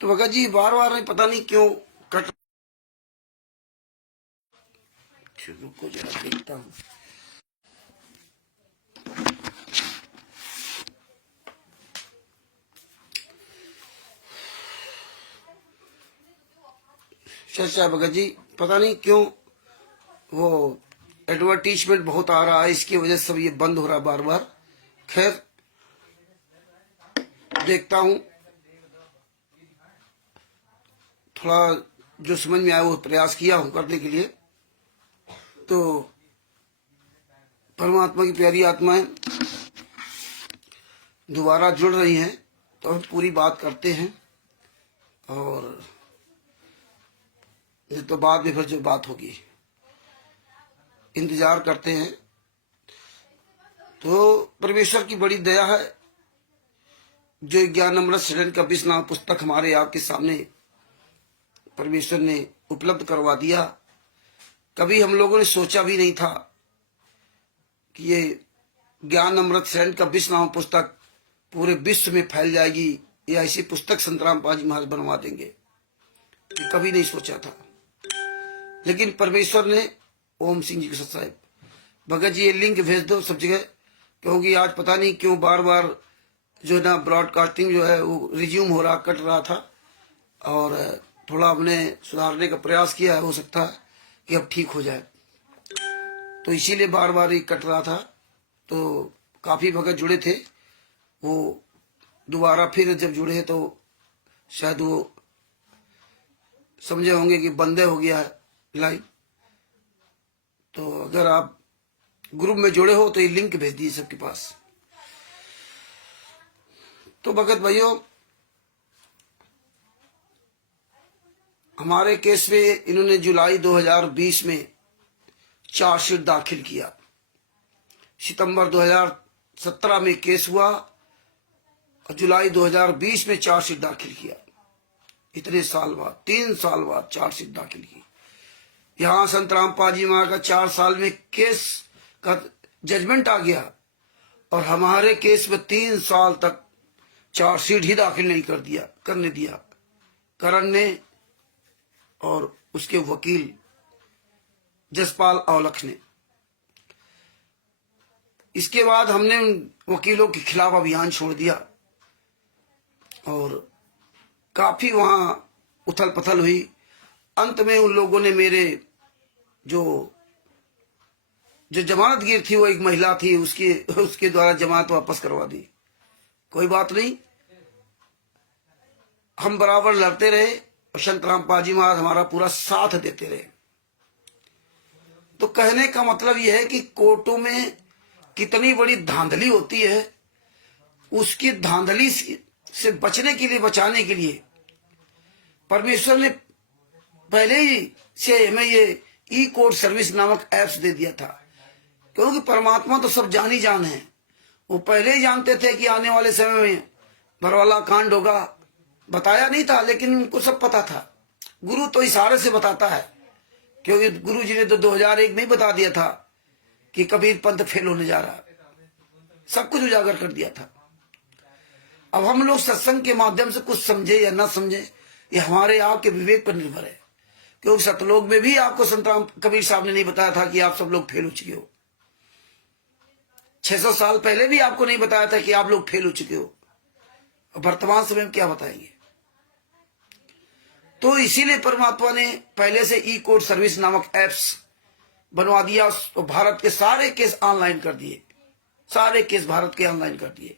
तो भगत जी बार बार पता नहीं क्यों कट। रुको जरा देखता हूँ। अच्छा भगत जी पता नहीं क्यों वो एडवर्टीजमेंट बहुत आ रहा है, इसकी वजह से सब ये बंद हो रहा है बार बार। खैर देखता हूँ, थोड़ा जो समझ में आया वो प्रयास किया हूँ करने के लिए। तो परमात्मा की प्यारी आत्माएं दोबारा जुड़ रही हैं तो हम पूरी बात करते हैं, और नहीं तो बाद में फिर जो बात होगी इंतजार करते हैं। तो परमेश्वर की बड़ी दया है जो ज्ञान अमृत सृजन का 20 नाम पुस्तक हमारे आपके सामने परमेश्वर ने उपलब्ध करवा दिया। कभी हम लोगों ने सोचा भी नहीं था कि ये ज्ञान अमृत सृजन का 20 नाम पुस्तक पूरे विश्व में फैल जाएगी, या ऐसी पुस्तक संत रामपाल जी महाराज बनवा देंगे, ये कभी नहीं सोचा था। लेकिन परमेश्वर ने, ओम सिंह जी के साहब भगत जी ये लिंक भेज दो सब जगह, क्योंकि आज पता नहीं क्यों बार बार जो है ना ब्रॉडकास्टिंग जो है वो रिज्यूम हो रहा, कट रहा था, और थोड़ा हमने सुधारने का प्रयास किया है, हो सकता है कि अब ठीक हो जाए। तो इसीलिए बार बार ये कट रहा था। तो काफी भगत जुड़े थे, वो दोबारा फिर जब जुड़े तो शायद वो समझे होंगे कि बंदे हो गया है लाइव। तो अगर आप ग्रुप में जुड़े हो तो ये लिंक भेज दीजिए सबके पास। तो भगत भाइयों, हमारे केस में इन्होंने जुलाई 2020 में चार्जशीट दाखिल किया। सितंबर 2017 में केस हुआ और जुलाई 2020 में चार्जशीट दाखिल किया। इतने साल बाद, 3 साल बाद चार्जशीट दाखिल की। यहाँ संत रामपाल जी महाराज का 4 साल में केस का जजमेंट आ गया, और हमारे केस में 3 साल तक चार्जशीट ही दाखिल नहीं करने दिया करण ने और उसके वकील जसपाल औलख ने। इसके बाद हमने उन वकीलों के खिलाफ अभियान छोड़ दिया, और काफी वहां उथल पथल हुई। अंत में उन लोगों ने मेरे जो जमानतगीर थी, वो एक महिला थी, उसके द्वारा जमानत वापस करवा दी। कोई बात नहीं, हम बराबर लड़ते रहे और संत रामपाल जी महाराज हमारा पूरा साथ देते रहे। तो कहने का मतलब यह है कि कोर्टों में कितनी बड़ी धांधली होती है, उसकी धांधली से बचने के लिए, बचाने के लिए परमेश्वर ने पहले ही से हमें ये ई कोर्ट सर्विस नामक ऐप्स दे दिया था। क्योंकि परमात्मा तो सब जान ही जान है, वो पहले ही जानते थे कि आने वाले समय में बरवाला कांड होगा। बताया नहीं था लेकिन उनको सब पता था। गुरु तो इशारे से बताता है, क्योंकि गुरु जी ने तो 2001 में ही बता दिया था कि कबीर पंथ फेल होने जा रहा, सब कुछ उजागर कर दिया था। अब हम लोग सत्संग के माध्यम से कुछ समझे या ना समझे, ये हमारे आपके विवेक पर निर्भर है। क्योंकि सतलोक में भी आपको संत राम कबीर साहब ने नहीं बताया था कि आप सब लोग फेल हो चुके हो। 600 साल पहले भी आपको नहीं बताया था कि आप लोग फेल हो चुके हो, और वर्तमान समय में क्या बताएंगे। तो इसीलिए परमात्मा ने पहले से ई कोर्ट सर्विस नामक एप्स बनवा दिया, और भारत के सारे केस ऑनलाइन कर दिए। सारे केस भारत के ऑनलाइन कर दिए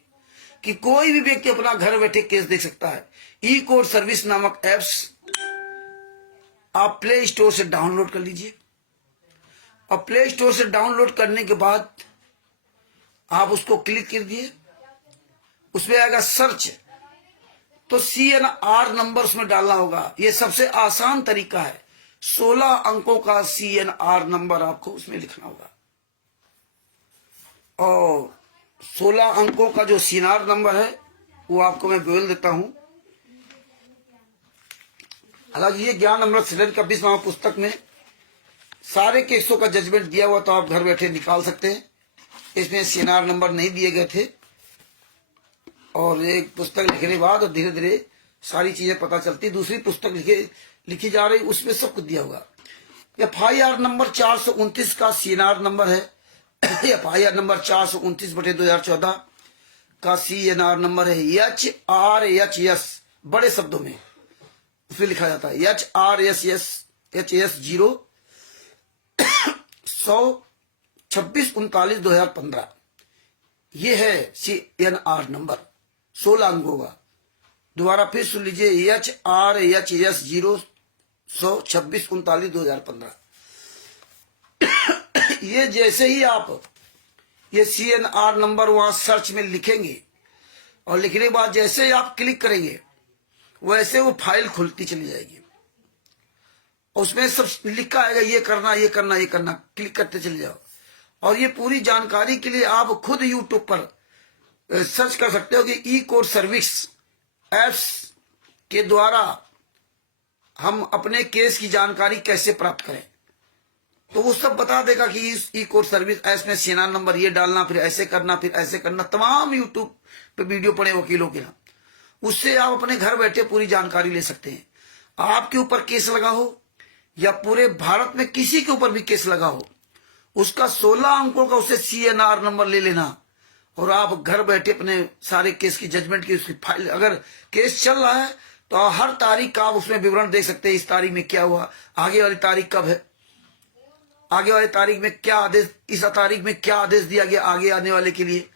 कि कोई भी व्यक्ति अपना घर बैठे केस देख सकता है। ई कोर्ट सर्विस नामक एप्स आप प्ले स्टोर से डाउनलोड कर लीजिए, और प्ले स्टोर से डाउनलोड करने के बाद आप उसको क्लिक कर दिए, उसमें आएगा सर्च, तो CNR नंबर उसमें डालना होगा। ये सबसे आसान तरीका है। 16 अंकों का CNR नंबर आपको उसमें लिखना होगा, और 16 अंकों का जो CNR नंबर है वो आपको मैं बोल देता हूं। हालांकि ये ज्ञान अमृत सृजन का 20 नाम पुस्तक में सारे केसों का जजमेंट दिया हुआ, तो आप घर बैठे निकाल सकते हैं। इसमें CNR नंबर नहीं दिए गए थे, और एक पुस्तक लिखने के बाद धीरे धीरे सारी चीजें पता चलती। दूसरी पुस्तक लिखी जा रही, उसमें सब कुछ दिया होगा। FIR नंबर 429 का CNR नंबर है। FIR नंबर 429/2014 का CNR नंबर है HRHS, बड़े शब्दों में उसमें लिखा जाता है HRSS 0/100/26/39/2015। ये है CNR नंबर, 16 अंकों का। दोबारा फिर सुन लीजिए, HRHS 0/100/26/39/2015। ये जैसे ही आप ये CNR नंबर वहां सर्च में लिखेंगे और लिखने के बाद जैसे ही आप क्लिक करेंगे वैसे वो फाइल खुलती चली जाएगी। उसमें सब लिखा आएगा, ये करना ये करना ये करना, क्लिक करते चले जाओ। और ये पूरी जानकारी के लिए आप खुद यूट्यूब पर सर्च कर सकते हो कि ई-कोर्ट सर्विस एप्स के द्वारा हम अपने केस की जानकारी कैसे प्राप्त करें। तो वो सब बता देगा कि इस ई-कोर्ट सर्विस एप्स में CNR नंबर ये डालना, फिर ऐसे करना, फिर ऐसे करना। तमाम यूट्यूब पे वीडियो पड़े वकीलों के ना, उससे आप अपने घर बैठे पूरी जानकारी ले सकते हैं। आपके ऊपर केस लगा हो या पूरे भारत में किसी के ऊपर भी केस लगा हो, उसका 16 अंकों का उससे CNR नंबर ले लेना और आप घर बैठे अपने सारे केस की जजमेंट की उसकी फाइल, अगर केस चल रहा है तो हर तारीख का आप उसमें विवरण देख सकते हैं। इस तारीख में क्या हुआ, आगे वाली तारीख कब है, आगे वाली तारीख में क्या आदेश, इस तारीख में क्या आदेश दिया गया आगे आने वाले के लिए,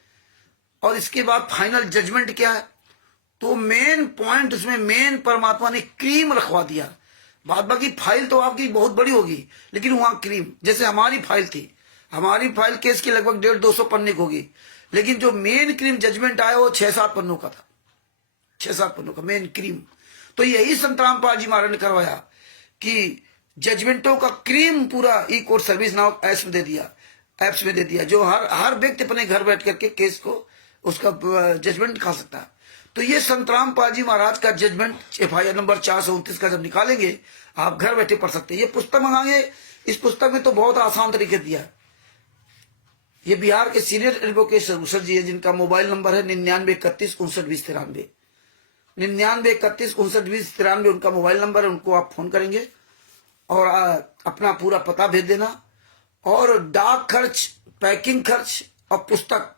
और इसके बाद फाइनल जजमेंट क्या है। तो मेन पॉइंट उसमें, मेन परमात्मा ने क्रीम रखवा दिया। बाद बाकी फाइल तो आपकी बहुत बड़ी होगी, लेकिन वहां क्रीम, जैसे हमारी फाइल थी, हमारी फाइल केस की लगभग 150-200 पन्ने की होगी, लेकिन जो मेन क्रीम जजमेंट आया वो 6-7 पन्नों का था, 6-7 पन्नों का मेन क्रीम। तो यही संत रामपाल जी महाराज ने करवाया कि जजमेंटों का क्रीम पूरा ई-कोर्ट सर्विस नामक एप्स में दे दिया, जो हर व्यक्ति अपने घर बैठ करके केस को उसका जजमेंट निकाल सकता है। तो ये संत रामपाल जी महाराज का जजमेंट FIR नंबर 429 का जब निकालेंगे आप घर बैठे पढ़ सकते हैं। ये पुस्तक मंगाएंगे, इस पुस्तक में तो बहुत आसान तरीके दिया है। ये बिहार के सीनियर एडवोकेट सर जी है, जिनका मोबाइल नंबर है 9931592093, 9931592093 उनका मोबाइल नंबर है। उनको आप फोन करेंगे और अपना पूरा पता भेज देना, और डाक खर्च, पैकिंग खर्च और पुस्तक,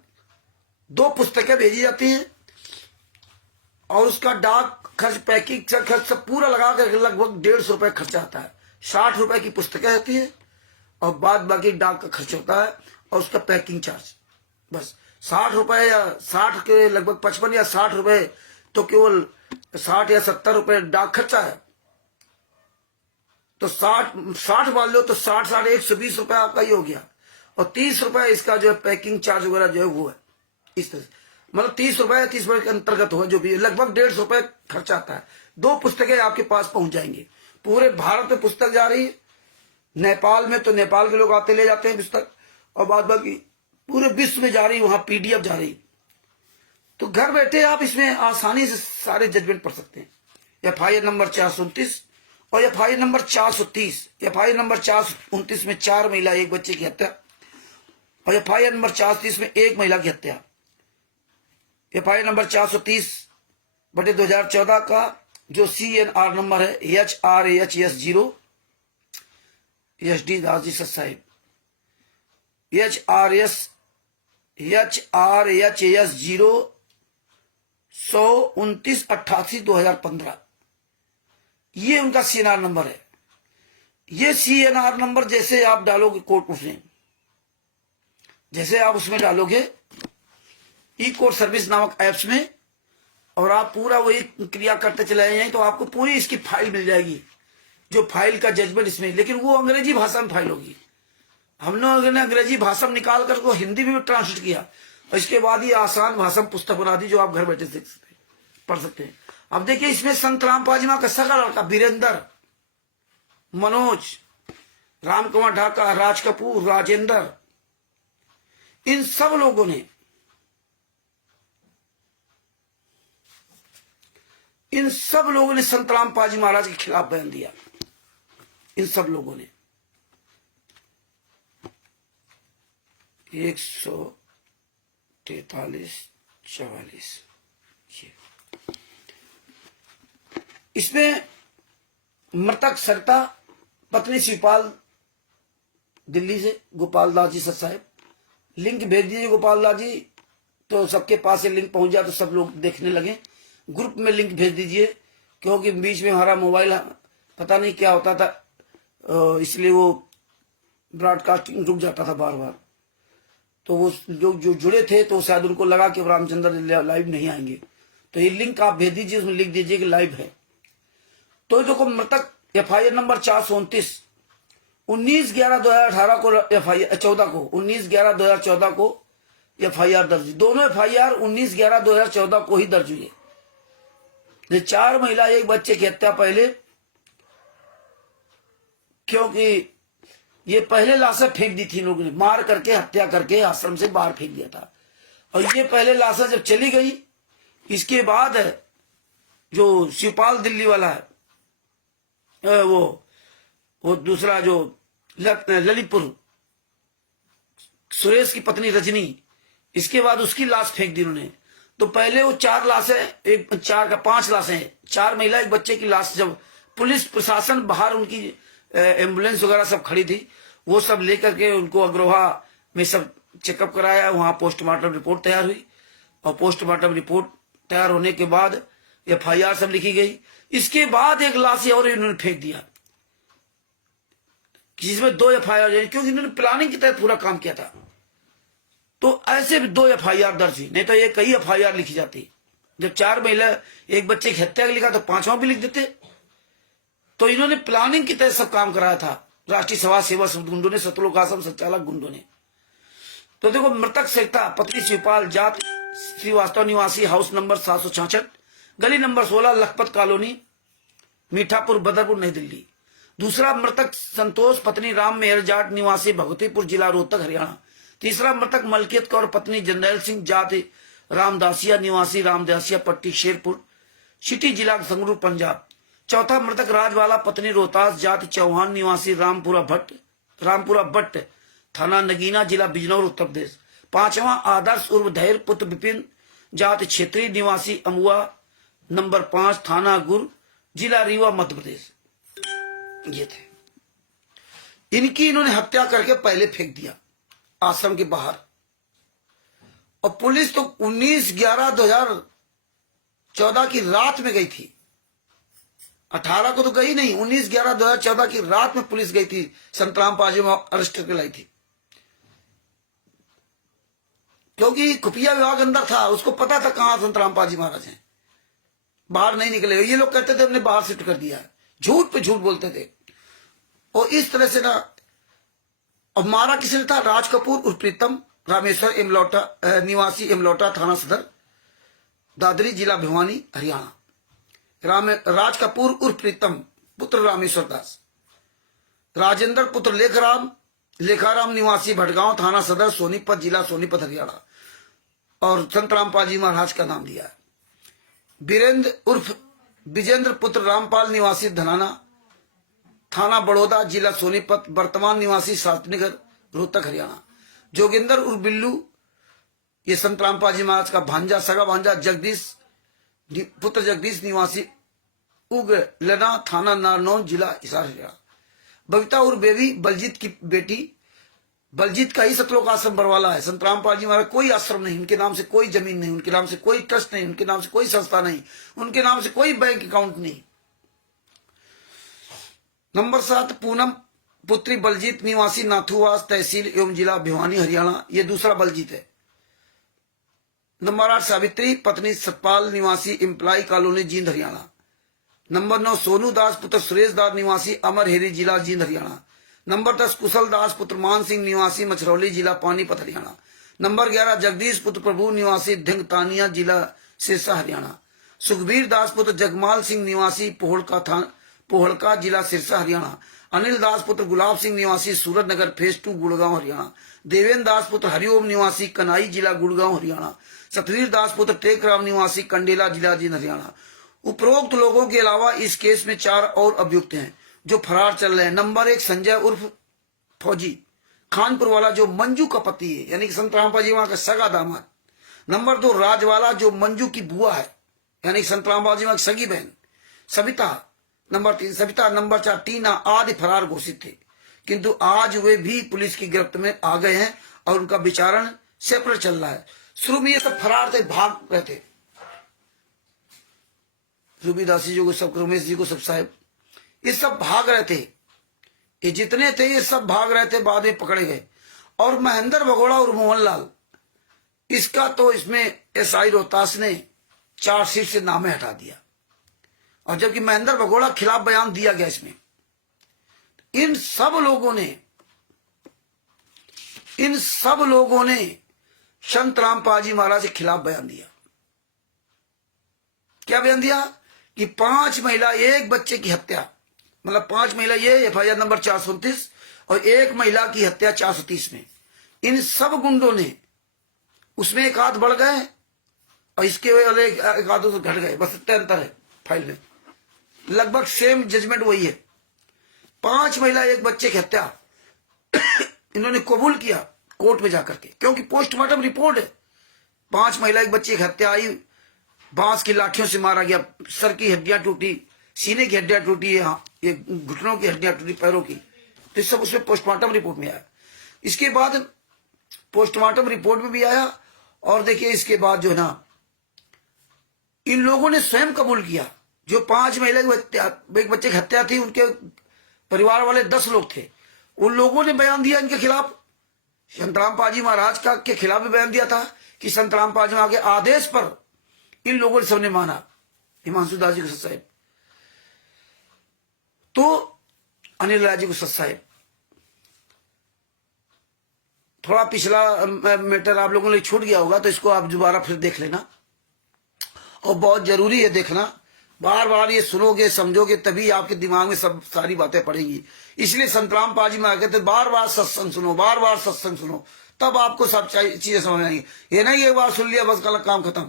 2 पुस्तकें भेजी जाती हैं, और उसका डाक खर्च, पैकिंग खर्च सब पूरा लगा कर लगभग 150 रुपए खर्चा आता है। 60 रुपए की पुस्तकें रहती है और बाद बाकी डाक का खर्च होता है और उसका पैकिंग चार्ज बस 60 रुपए, या 60 के लगभग 55 या 60 रुपए, तो केवल 60 या 70 रुपए डाक खर्चा है। तो 60 मान लो तो 60 120 रुपए आपका ही हो गया, और 30 रुपए इसका जो है पैकिंग चार्ज वगैरह जो है वो है। इस तरह से मतलब 30 रुपए या 30 रुपए के अंतर्गत हो, जो भी लगभग 150 रुपए खर्चा आता है। 2 पुस्तकें आपके पास पहुंच जाएंगी। पूरे भारत में पुस्तक जा रही है, नेपाल में तो नेपाल के लोग आते ले जाते हैं पुस्तक, और बाद बाकी पूरे विश्व में जा रही, वहां PDF जा रही। तो घर बैठे आप इसमें आसानी से सारे जजमेंट पढ़ सकते हैं। FIR नंबर 429 और FIR नंबर 430। FIR नंबर 429 में 4 महिला 1 बच्चे की हत्या, और FIR नंबर 430 में 1 महिला की हत्या। FIR नंबर 430/2014 का जो CNR नंबर है HRHS 0 SD Das ji Sahib, HRHS 0/129/88/2015, ये उनका CNR नंबर है। ये CNR नंबर जैसे आप डालोगे कोर्ट उसमें, जैसे आप उसमें डालोगे ई-कोर्ट सर्विस नामक एप्स में, और आप पूरा वही क्रिया करते चले जाएंगे, तो आपको पूरी इसकी फाइल मिल जाएगी, जो फाइल का जजमेंट इसमें, लेकिन वो अंग्रेजी भाषा में फाइल होगी। हम लोगों ने अंग्रेजी भाषा में निकाल कर उसको हिंदी में ट्रांसलेट किया, और इसके बाद ये आसान भाषा में पुस्तक बना दी, जो आप घर बैठे देख सकते पढ़ सकते हैं। अब देखिए इसमें संत रामपाल जी महाराज का सगा लड़का वीरेंद्र, मनोज, राम कुमार ढाका, राज कपूर, राजेंद्र, इन सब लोगों ने संत रामपाल जी महाराज के खिलाफ बयान दिया। इन सब लोगों ने 143-44, इसमें मृतक सरिता पत्नी शिवपाल दिल्ली से गोपाल दास जी सर साहब, लिंक भेज दीजिए गोपाल दास जी, तो सबके पास ये लिंक पहुंच जाए तो सब लोग देखने लगे। ग्रुप में लिंक भेज दीजिए, क्योंकि बीच में हमारा मोबाइल पता नहीं क्या होता था, इसलिए वो ब्रॉडकास्टिंग रुक जाता था बार बार। तो वो लोग जो जुड़े थे तो शायद उनको लगा कि रामचंद्र लाइव नहीं आएंगे, तो ये लिंक आप भेज दीजिए, उसमें लिख दीजिए कि लाइव है। तो देखो मृतक FIR नंबर 429 19/11/2018 को FIR 14 को 19/11/2014 को FIR दर्ज, दोनों FIR 19/11/2014 को ही दर्ज हुई है। 4 महिला एक बच्चे की हत्या पहले, क्योंकि ये पहले लाशें फेंक दी थी लोगों ने, मार करके हत्या करके आश्रम से बाहर फेंक दिया था। और ये पहले लाशें जब चली गई, इसके बाद जो शिवपाल दिल्ली वाला है, वो दूसरा जो ललितपुर सुरेश की पत्नी रजनी, इसके बाद उसकी लाश फेंक दी उन्होंने। तो पहले वो 4 लाशें, 5 लाशें, 4 महिला एक बच्चे की लाश, जब पुलिस प्रशासन बाहर, उनकी एम्बुलेंस वगैरह सब खड़ी थी, वो सब लेकर के उनको अग्रोहा में सब चेकअप कराया, वहां पोस्टमार्टम रिपोर्ट तैयार हुई, और पोस्टमार्टम रिपोर्ट तैयार होने के बाद FIR सब लिखी गई। इसके बाद एक लाश और इन्होंने फेंक दिया, जिसमें 2 FIR, क्योंकि इन्होंने प्लानिंग के तहत पूरा काम किया था। तो ऐसे भी 2 FIR दर्ज हुई, नहीं तो ये कई FIR लिखी जाती। जब 4 महिला एक बच्चे की हत्या का लिखा तो 5वां भी लिख देते। तो इन्होंने प्लानिंग के तहत सब काम कराया था, राष्ट्रीय समाज सेवा गुंडों ने, सतलोक आश्रम संचालक गुंडों ने। तो देखो मृतक सरिता पत्नी शिवपाल, जात श्रीवास्तव, निवासी हाउस नंबर 766, गली नंबर 16, लखपत कॉलोनी, मीठापुर, बदरपुर, नई दिल्ली। दूसरा मृतक संतोष पत्नी राम मेहर जाट, निवासी भगवतीपुर, जिला रोहतक, हरियाणा। तीसरा मृतक मलकियत कौर पत्नी जरनैल सिंह, जात रामदासिया, निवासी रामदासिया पट्टी, शेरपुर सिटी, जिला संगरूर, पंजाब। चौथा मृतक राजवाला पत्नी रोहतास, जात चौहान, निवासी रामपुरा भट्ट, थाना नगीना, जिला बिजनौर, उत्तर प्रदेश। 5वां आदर्श उर्फ धैर्य पुत्र विपिन, जात क्षेत्रीय, निवासी अमुआ नंबर 5, थाना गुर, जिला रीवा, मध्य प्रदेश। ये थे इनकी, इन्होंने हत्या करके पहले फेंक दिया आश्रम के बाहर। और पुलिस तो 19/11/2014 की रात में गई थी, 18 को तो गई नहीं, 19/11/2014 की रात में पुलिस गई थी, संतराम पाजी में अरेस्ट करके लाई थी। क्योंकि खुफिया विभाग अंदर था, उसको पता था कहां संतराम पाजी महाराज हैं, बाहर नहीं निकले। ये लोग कहते थे हमने बाहर शिफ्ट कर दिया है, झूठ पे झूठ बोलते थे। और इस तरह से ना, और मारा किसने था? राज कपूर उर्फ प्रीतम, रामेश्वर इमलौटा, निवासी इमलौटा, थाना सदर, दादरी, जिला भिवानी, हरियाणा। राज कपूर उर्फ प्रीतम पुत्र रामेश्वर दास, राजेंद्र पुत्र लेखाराम, निवासी भटगांव, थाना सदर, सोनीपत, जिला सोनीपत, हरियाणा। और संतराम पाजी महाराज का नाम दिया है। वीरेंद्र उर्फ विजेंद्र पुत्र रामपाल, निवासी धनाना, थाना बड़ौदा, जिला सोनीपत, वर्तमान निवासी शास्त्रीनगर, रोहतक, हरियाणा। जोगिंदर उर्फ बिल्लू, ये संतराम पाजी महाराज का भांजा, सगा भांजा, पुत्र जगदीश, निवासी उगलना, थाना नारनौल, जिला हिसार, हरियाणा। बबीता उर्फ बेबी, बलजीत की बेटी, बलजीत का ही सतलोक आश्रम बरवाला है। संतराम पाजी महाराज कोई आश्रम नहीं, उनके नाम से कोई जमीन नहीं, उनके नाम से कोई ट्रस्ट नहीं, उनके नाम से कोई संस्था नहीं, उनके नाम से कोई बैंक अकाउंट नहीं। नंबर 7 पूनम पुत्री बलजीत, निवासी नाथुवास, तहसील एवं जिला भिवानी, हरियाणा। ये दूसरा बलजीत है। नंबर 8 सावित्री पत्नी सतपाल, निवासी employee colony, Jind, Haryana. Number 9 Sonu Das पुत्र सुरेश दास, निवासी अमर हेरी, जिला जींद, हरियाणा। नंबर 10 कुशल दास पुत्र मान सिंह, निवासी मछरौली, जिला पानीपत, हरियाणा। नंबर 11 जगदीश पुत्र प्रभु, निवासी धिंग तानिया, जिला सिरसा, हरियाणा। सुखबीर दास पुत्र जगमाल सिंह, निवासी पोहड़का, जिला सिरसा, हरियाणा। अनिल दास पुत्र गुलाब सिंह, निवासी सूरत नगर, फेज 2, गुड़गांव, हरियाणा। देवेंद्र दास पुत्र हरिओम, निवासी कनाई, जिला गुड़गांव, हरियाणा। सतवीर दास पुत्र टेकराम, निवासी कंडेला, जिला जींद, हरियाणा। उपरोक्त लोगों के अलावा इस केस में 4 और अभियुक्त हैं जो फरार चल रहे हैं। नंबर 1 संजय उर्फ फौजी, खानपुर वाला, जो मंजू का पति है, यानी कि संतराम पाजी वहां का सगा दामाद। नंबर 2 राजवाला, जो मंजू की बुआ है, यानी कि संतराम पाजी वहां की सगी बहन। सविता नंबर 3, सविता नंबर 4, टीना आदि फरार घोषित थे, किंतु आज वे भी पुलिस की गिरफ्त में आ गए हैं और उनका विचारण सेपरेट चल रहा है। शुरू में ये सब फरार थे, भाग रहे थे, रूबीदासी जी को सब, रमेश जी को सब साहब, ये सब भाग रहे थे, ये जितने थे ये सब भाग रहे थे, बाद में पकड़े गए। और महेंद्र भगोड़ा और मोहनलाल, इसका तो इसमें एसआई रोहतास ने चार्जशीट से नामे हटा दिया, और जबकि महेंद्र भगोड़ा खिलाफ बयान दिया गया इसमें। इन सब लोगों ने संत रामपाल महाराज के खिलाफ बयान दिया। क्या बयान दिया कि 5 महिला 1 बच्चे की हत्या, मतलब 5 महिला, ये एफआईआर नंबर 429, और 1 महिला की हत्या 430 में। इन सब गुंडों ने, उसमें एक हाथ बढ़ गए और इसके वाले एक हाथों से घट गए, बस इतना अंतर है फाइल में, लगभग सेम जजमेंट वही है। 5 महिला 1 बच्चे की हत्या इन्होंने कबूल किया कोर्ट में जाकर के, क्योंकि पोस्टमार्टम रिपोर्ट है। 5 महिला 1 बच्चे की हत्या आई, बांस की लाठियों से मारा गया, सर की हड्डियां टूटी, सीने की हड्डियां टूटी, ये घुटनों की हड्डियां टूटी, पैरों की, तो सब उसमें पोस्टमार्टम रिपोर्ट में आया। इसके बाद पोस्टमार्टम रिपोर्ट में भी आया, और देखिए इसके बाद जो है ना, इन लोगों ने स्वयं कबूल किया। जो 5 महिला एक बच्चे की हत्या थी, उनके परिवार वाले 10 लोग थे, उन लोगों ने बयान दिया इनके खिलाफ। संत रामपाल जी महाराज का के खिलाफ भी बयान दिया था कि संत रामपाल जी महाराज के आदेश पर इन लोगों ने सबने माना, हिमांशु दास जी को सच साहेब, तो अनिल राज जी को सच साहेब। थोड़ा पिछला मैटर आप लोगों ने छूट गया होगा, तो इसको आप दोबारा फिर देख लेना, और बहुत जरूरी है देखना। बार बार ये सुनोगे, समझोगे, तभी आपके दिमाग में सब सारी बातें पड़ेंगी। इसलिए संत रामपाल जी महाराज कहते बार बार सत्संग सुनो, बार बार सत्संग सुनो, तब आपको सब चीजें समझ आएंगी। ये नहीं एक बार सुन लिया बस कल काम खत्म।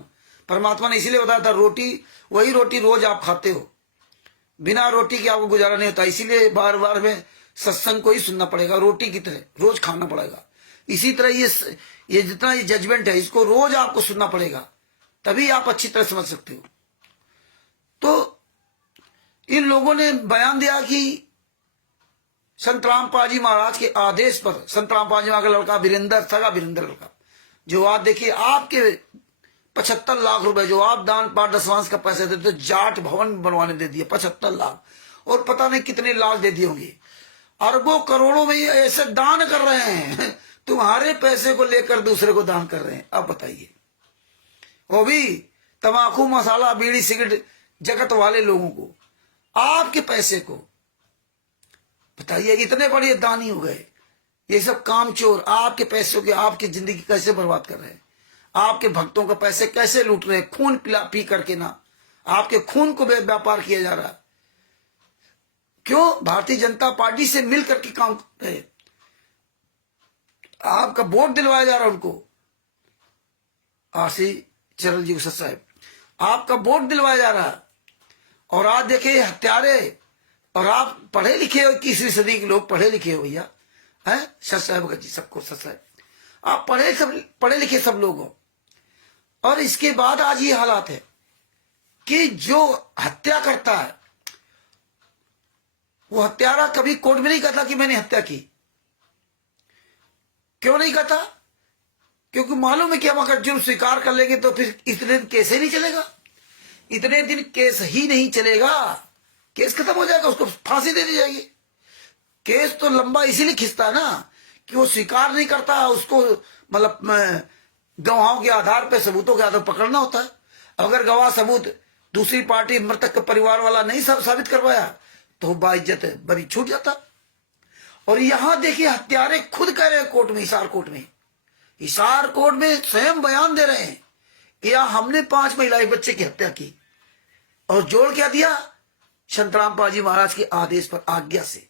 परमात्मा ने इसीलिए बताया था, रोटी वही रोटी रोज आप खाते हो, बिना रोटी के आपको गुजारा नहीं होता, इसीलिए बार बार में सत्संग को ही सुनना पड़ेगा, रोटी की तरह रोज खाना पड़ेगा। इसी तरह ये जितना ये जजमेंट है, इसको रोज आपको सुनना पड़ेगा, तभी आप अच्छी तरह समझ सकते हो। तो इन लोगों ने बयान दिया कि संत रामपाल जी महाराज के आदेश पर, संत रामपाल जी महाराज का लड़का वीरेंद्र, सगा वीरेंद्र लड़का, जो आप देखिए आपके 75 लाख रुपए जो आप दान पाठ दशवांश का पैसे देते, जाट भवन बनवाने दे दिए 75 लाख, और पता नहीं कितने लाख दे दिए होंगे, अरबों करोड़ों में ये ऐसे दान कर रहे हैं, तुम्हारे पैसे को लेकर दूसरे को दान कर रहे हैं। अब बताइए, वो भी तंबाकू, मसाला, बीड़ी, सिगरेट जगत वाले लोगों को, आपके पैसे को, बताइए इतने बड़े दानी हो गए। ये सब कामचोर आपके पैसों के, आपकी जिंदगी कैसे बर्बाद कर रहे हैं, आपके भक्तों का पैसे कैसे लूट रहे हैं, खून पिला पी करके ना, आपके खून को व्यापार किया जा रहा है। क्यों? भारतीय जनता पार्टी से मिलकर के काम कर रहे हैं, आपका वोट दिलवाया जा रहा है उनको, आरसी चरण जी को सच साहब, आपका वोट दिलवाया जा रहा है। और आज देखिए हत्यारे, और आप पढ़े लिखे हो, 21वीं सदी के लोग पढ़े लिखे हो भैया, है सच साहब जी, सबको सच साहब, आप पढ़े लिखे सब लोग हो। और इसके बाद आज ये हालात है कि जो हत्या करता है, वो हत्यारा कभी कोर्ट में नहीं कहता कि मैंने हत्या की। क्यों नहीं कहता? क्योंकि मालूम है कि हम अगर जुर्म स्वीकार कर लेंगे तो फिर इतने दिन केस ही नहीं चलेगा, इतने दिन केस ही नहीं चलेगा, केस खत्म हो जाएगा, उसको फांसी दे दी जाएगी। केस तो लंबा इसीलिए खिंचता है ना कि वो स्वीकार नहीं करता, उसको मतलब गवाहों के आधार पे, सबूतों के आधार पर पकड़ना होता है। अगर गवाह सबूत दूसरी पार्टी, मृतक का परिवार वाला नहीं साबित करवाया तो बाइज्जत बरी छूट जाता। और यहां देखिए हत्यारे खुद कह रहे हैं कोर्ट में, हिसार कोर्ट में स्वयं बयान दे रहे हैं कि हमने 5 महिला बच्चे की हत्या की, और जोड़ क्या दिया? संत रामपाल जी महाराज के आदेश पर, आज्ञा से।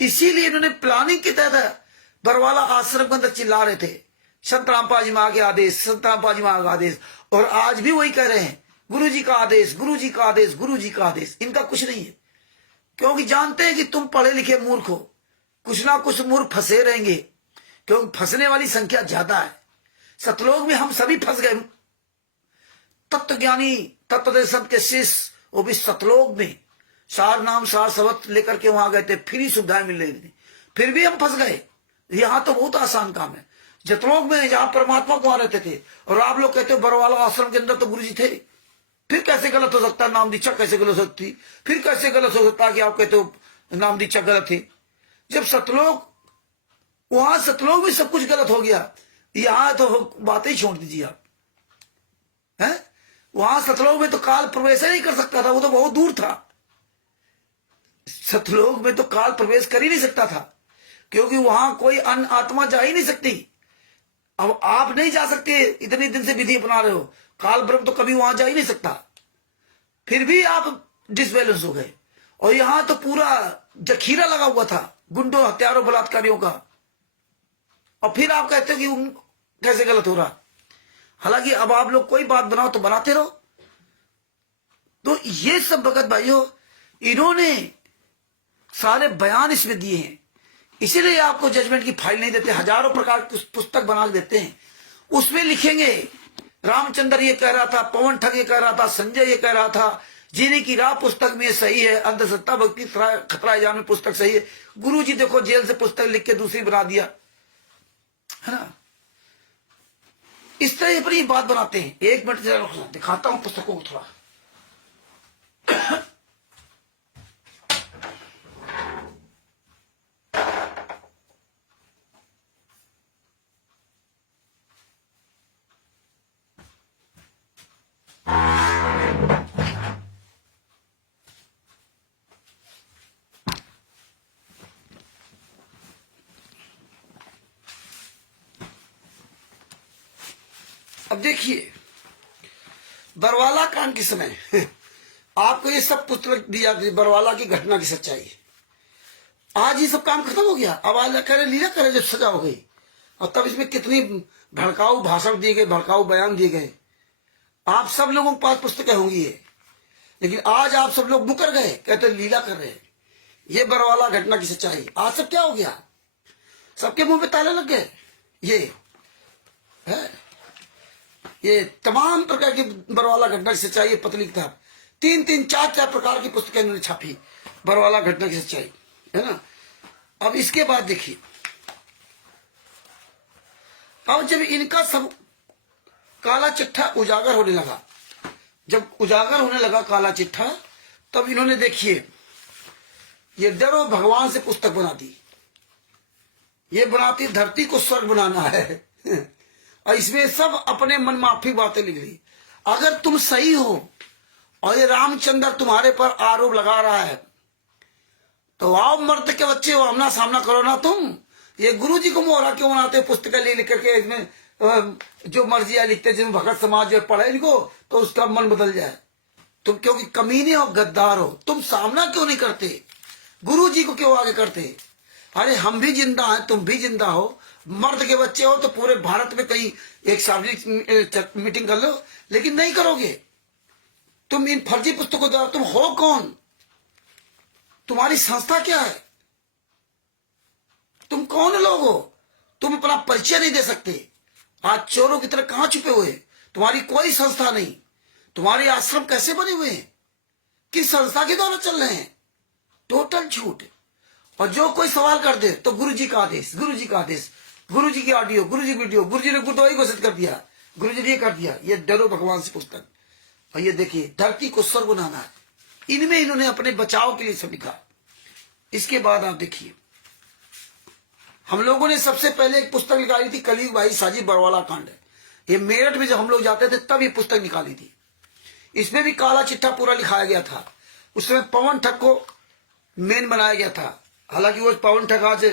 इसीलिए इन्होंने प्लानिंग के तहत बरवाला आश्रम के अंदर चिल्ला रहे थे, संत रामपाल जी महाराज के आदेश, संत रामपाल जी महाराज का आदेश। और आज भी वही कह रहे हैं, गुरु जी का आदेश, गुरु जी का आदेश, गुरु जी का आदेश। इनका कुछ नहीं है, क्योंकि जानते हैं कि तुम पढ़े लिखे मूर्ख हो, कुछ ना कुछ मूर्ख फंसे रहेंगे, क्योंकि फंसने वाली संख्या ज्यादा है। सतलोक में हम सभी फंस गए, तत्वज्ञानी, तत्वदर्शी संत के शिष्य वो भी सतलोक में। सार नाम सार शब्द लेकर के वहां गए थे, फ्री सुविधाएं मिल रही थी, फिर भी हम फंस गए। यहाँ तो बहुत आसान काम है। जतलोक में जहां परमात्मा को वहां रहते थे, और आप लोग कहते हो बरवाला आश्रम के अंदर तो गुरु जी थे। फिर कैसे गलत हो सकता? नाम दीक्षा कैसे गलत हो सकती? फिर कैसे गलत हो सकता कि आप कहते हो नाम दीक्षा गलत थी? जब सतलोक, वहां सतलोक में सब कुछ गलत हो गया, यहां तो बातें ही छोड़ दीजिए आप। है वहां सतलोक में तो काल प्रवेश नहीं कर सकता था, वो तो बहुत दूर था। सतलोक में तो काल प्रवेश कर ही नहीं सकता था, क्योंकि वहां कोई अन्य आत्मा जा ही नहीं सकती। अब आप नहीं जा सकते, इतने दिन से विधि अपना रहे हो, काल ब्रह्म तो कभी वहां जा ही नहीं सकता। फिर भी आप डिसबैलेंस हो गए। और यहां तो पूरा जखीरा लगा हुआ था गुंडों, हत्यारों, बलात्कारियों का, और फिर आप कहते हो कि कैसे गलत हो रहा। हालांकि अब आप लोग कोई बात बनाओ तो बनाते रहो। तो ये सब भगत भाइयों, इन्होंने सारे बयान इसमें दिए हैं, इसीलिए आपको जजमेंट की फाइल नहीं देते। हजारों प्रकार की पुस्तक बना देते हैं, उसमें लिखेंगे रामचंद्र ये कह रहा था, पवन ठग ये कह रहा था, संजय ये कह रहा था, जीने की राह पुस्तक में सही है, अंधश्रद्धा भक्ति खतरा एजाम में पुस्तक सही है। गुरु जी देखो जेल से पुस्तक लिख के दूसरी बना दिया, है ना। इस तरह अपनी बात बनाते हैं। एक मिनट दिखाता हूं पुस्तकों को थोड़ा। अब देखिए, बरवाला कांड के समय आपको ये सब पुस्तक दिया, बरवाला की घटना की सच्चाई। आज ये सब काम खत्म हो गया। अब आज करे लीला करे जब सजा हो गई, और तब इसमें कितनी भड़काऊ भाषण दिए गए, भड़काऊ बयान दिए गए। आप सब लोगों के पास पुस्तकें होंगी ये, लेकिन आज आप सब लोग मुकर गए, कहते लीला कर रहे हैं। ये बरवाला घटना की सच्चाई। आज सब क्या हो गया? सबके मुंह पे ताले लग गए। ये है, ये तमाम प्रकार की बरवाला घटना की सच्चाई। पतली किताब 3-3, 4-4 प्रकार की पुस्तकें इन्होंने छापी, बरवाला घटना की सच्चाई, है ना। अब इसके बाद देखिए, अब जब इनका सब काला चिट्ठा उजागर होने लगा, जब उजागर होने लगा काला चिट्ठा, तब इन्होंने देखिए ये डरो भगवान से पुस्तक बना दी। ये बनाती धरती को स्वर्ग बनाना है और इसमें सब अपने मन माफी बातें लिख ली। अगर तुम सही हो और ये रामचंद्र तुम्हारे पर आरोप लगा रहा है, तो आओ मर्द के बच्चे हो, आमना सामना करो ना तुम। ये गुरु जी को मोहरा क्यों बनाते? पुस्तकें लिख करके इसमें जो मर्जी है लिखते, जिसमें भगत समाज जो पढ़े इनको तो उसका मन बदल जाए। तुम क्योंकि कमीने हो, गद्दार हो, तुम सामना क्यों नहीं करते? गुरु जी को क्यों आगे करते? अरे हम भी जिंदा हैं, तुम भी जिंदा हो, मर्द के बच्चे हो, तो पूरे भारत में कहीं एक सार्वजनिक मीटिंग कर लो, लेकिन नहीं करोगे। तुम इन फर्जी पुस्तकों द्वारा, तुम हो कौन? तुम्हारी संस्था क्या है? तुम कौन लोग हो? तुम अपना परिचय नहीं दे सकते। आज चोरों की तरह कहां छुपे हुए? तुम्हारी कोई संस्था नहीं। तुम्हारे आश्रम कैसे बने हुए हैं? किस संस्था के द्वारा चल रहे हैं? टोटल झूठ। और जो कोई सवाल कर दे तो गुरु जी का आदेश, गुरु जी का आदेश, गुरु जी की ऑडियो, गुरु जी की वीडियो, गुरु जी ने गुरुद्वारा घोषित कर दिया, गुरु जी ने ये कर दिया। ये डरो भगवान से पुस्तक। और ये देखिए धरती को स्वर्ग बनाना है, इनमें इन्होंने अपने बचाव के लिए सब लिखा। इसके बाद आप देखिए, हम लोगों ने सबसे पहले एक पुस्तक निकाली थी, कलयुग भाई साजी बरवाला कांड। ये मेरठ में जब हम लोग जाते थे तब ये पुस्तक निकाली थी। इसमें भी काला चिट्ठा पूरा लिखाया गया था। उसमें पवन ठग को मेन बनाया गया था। हालांकि वो पवन ठग आज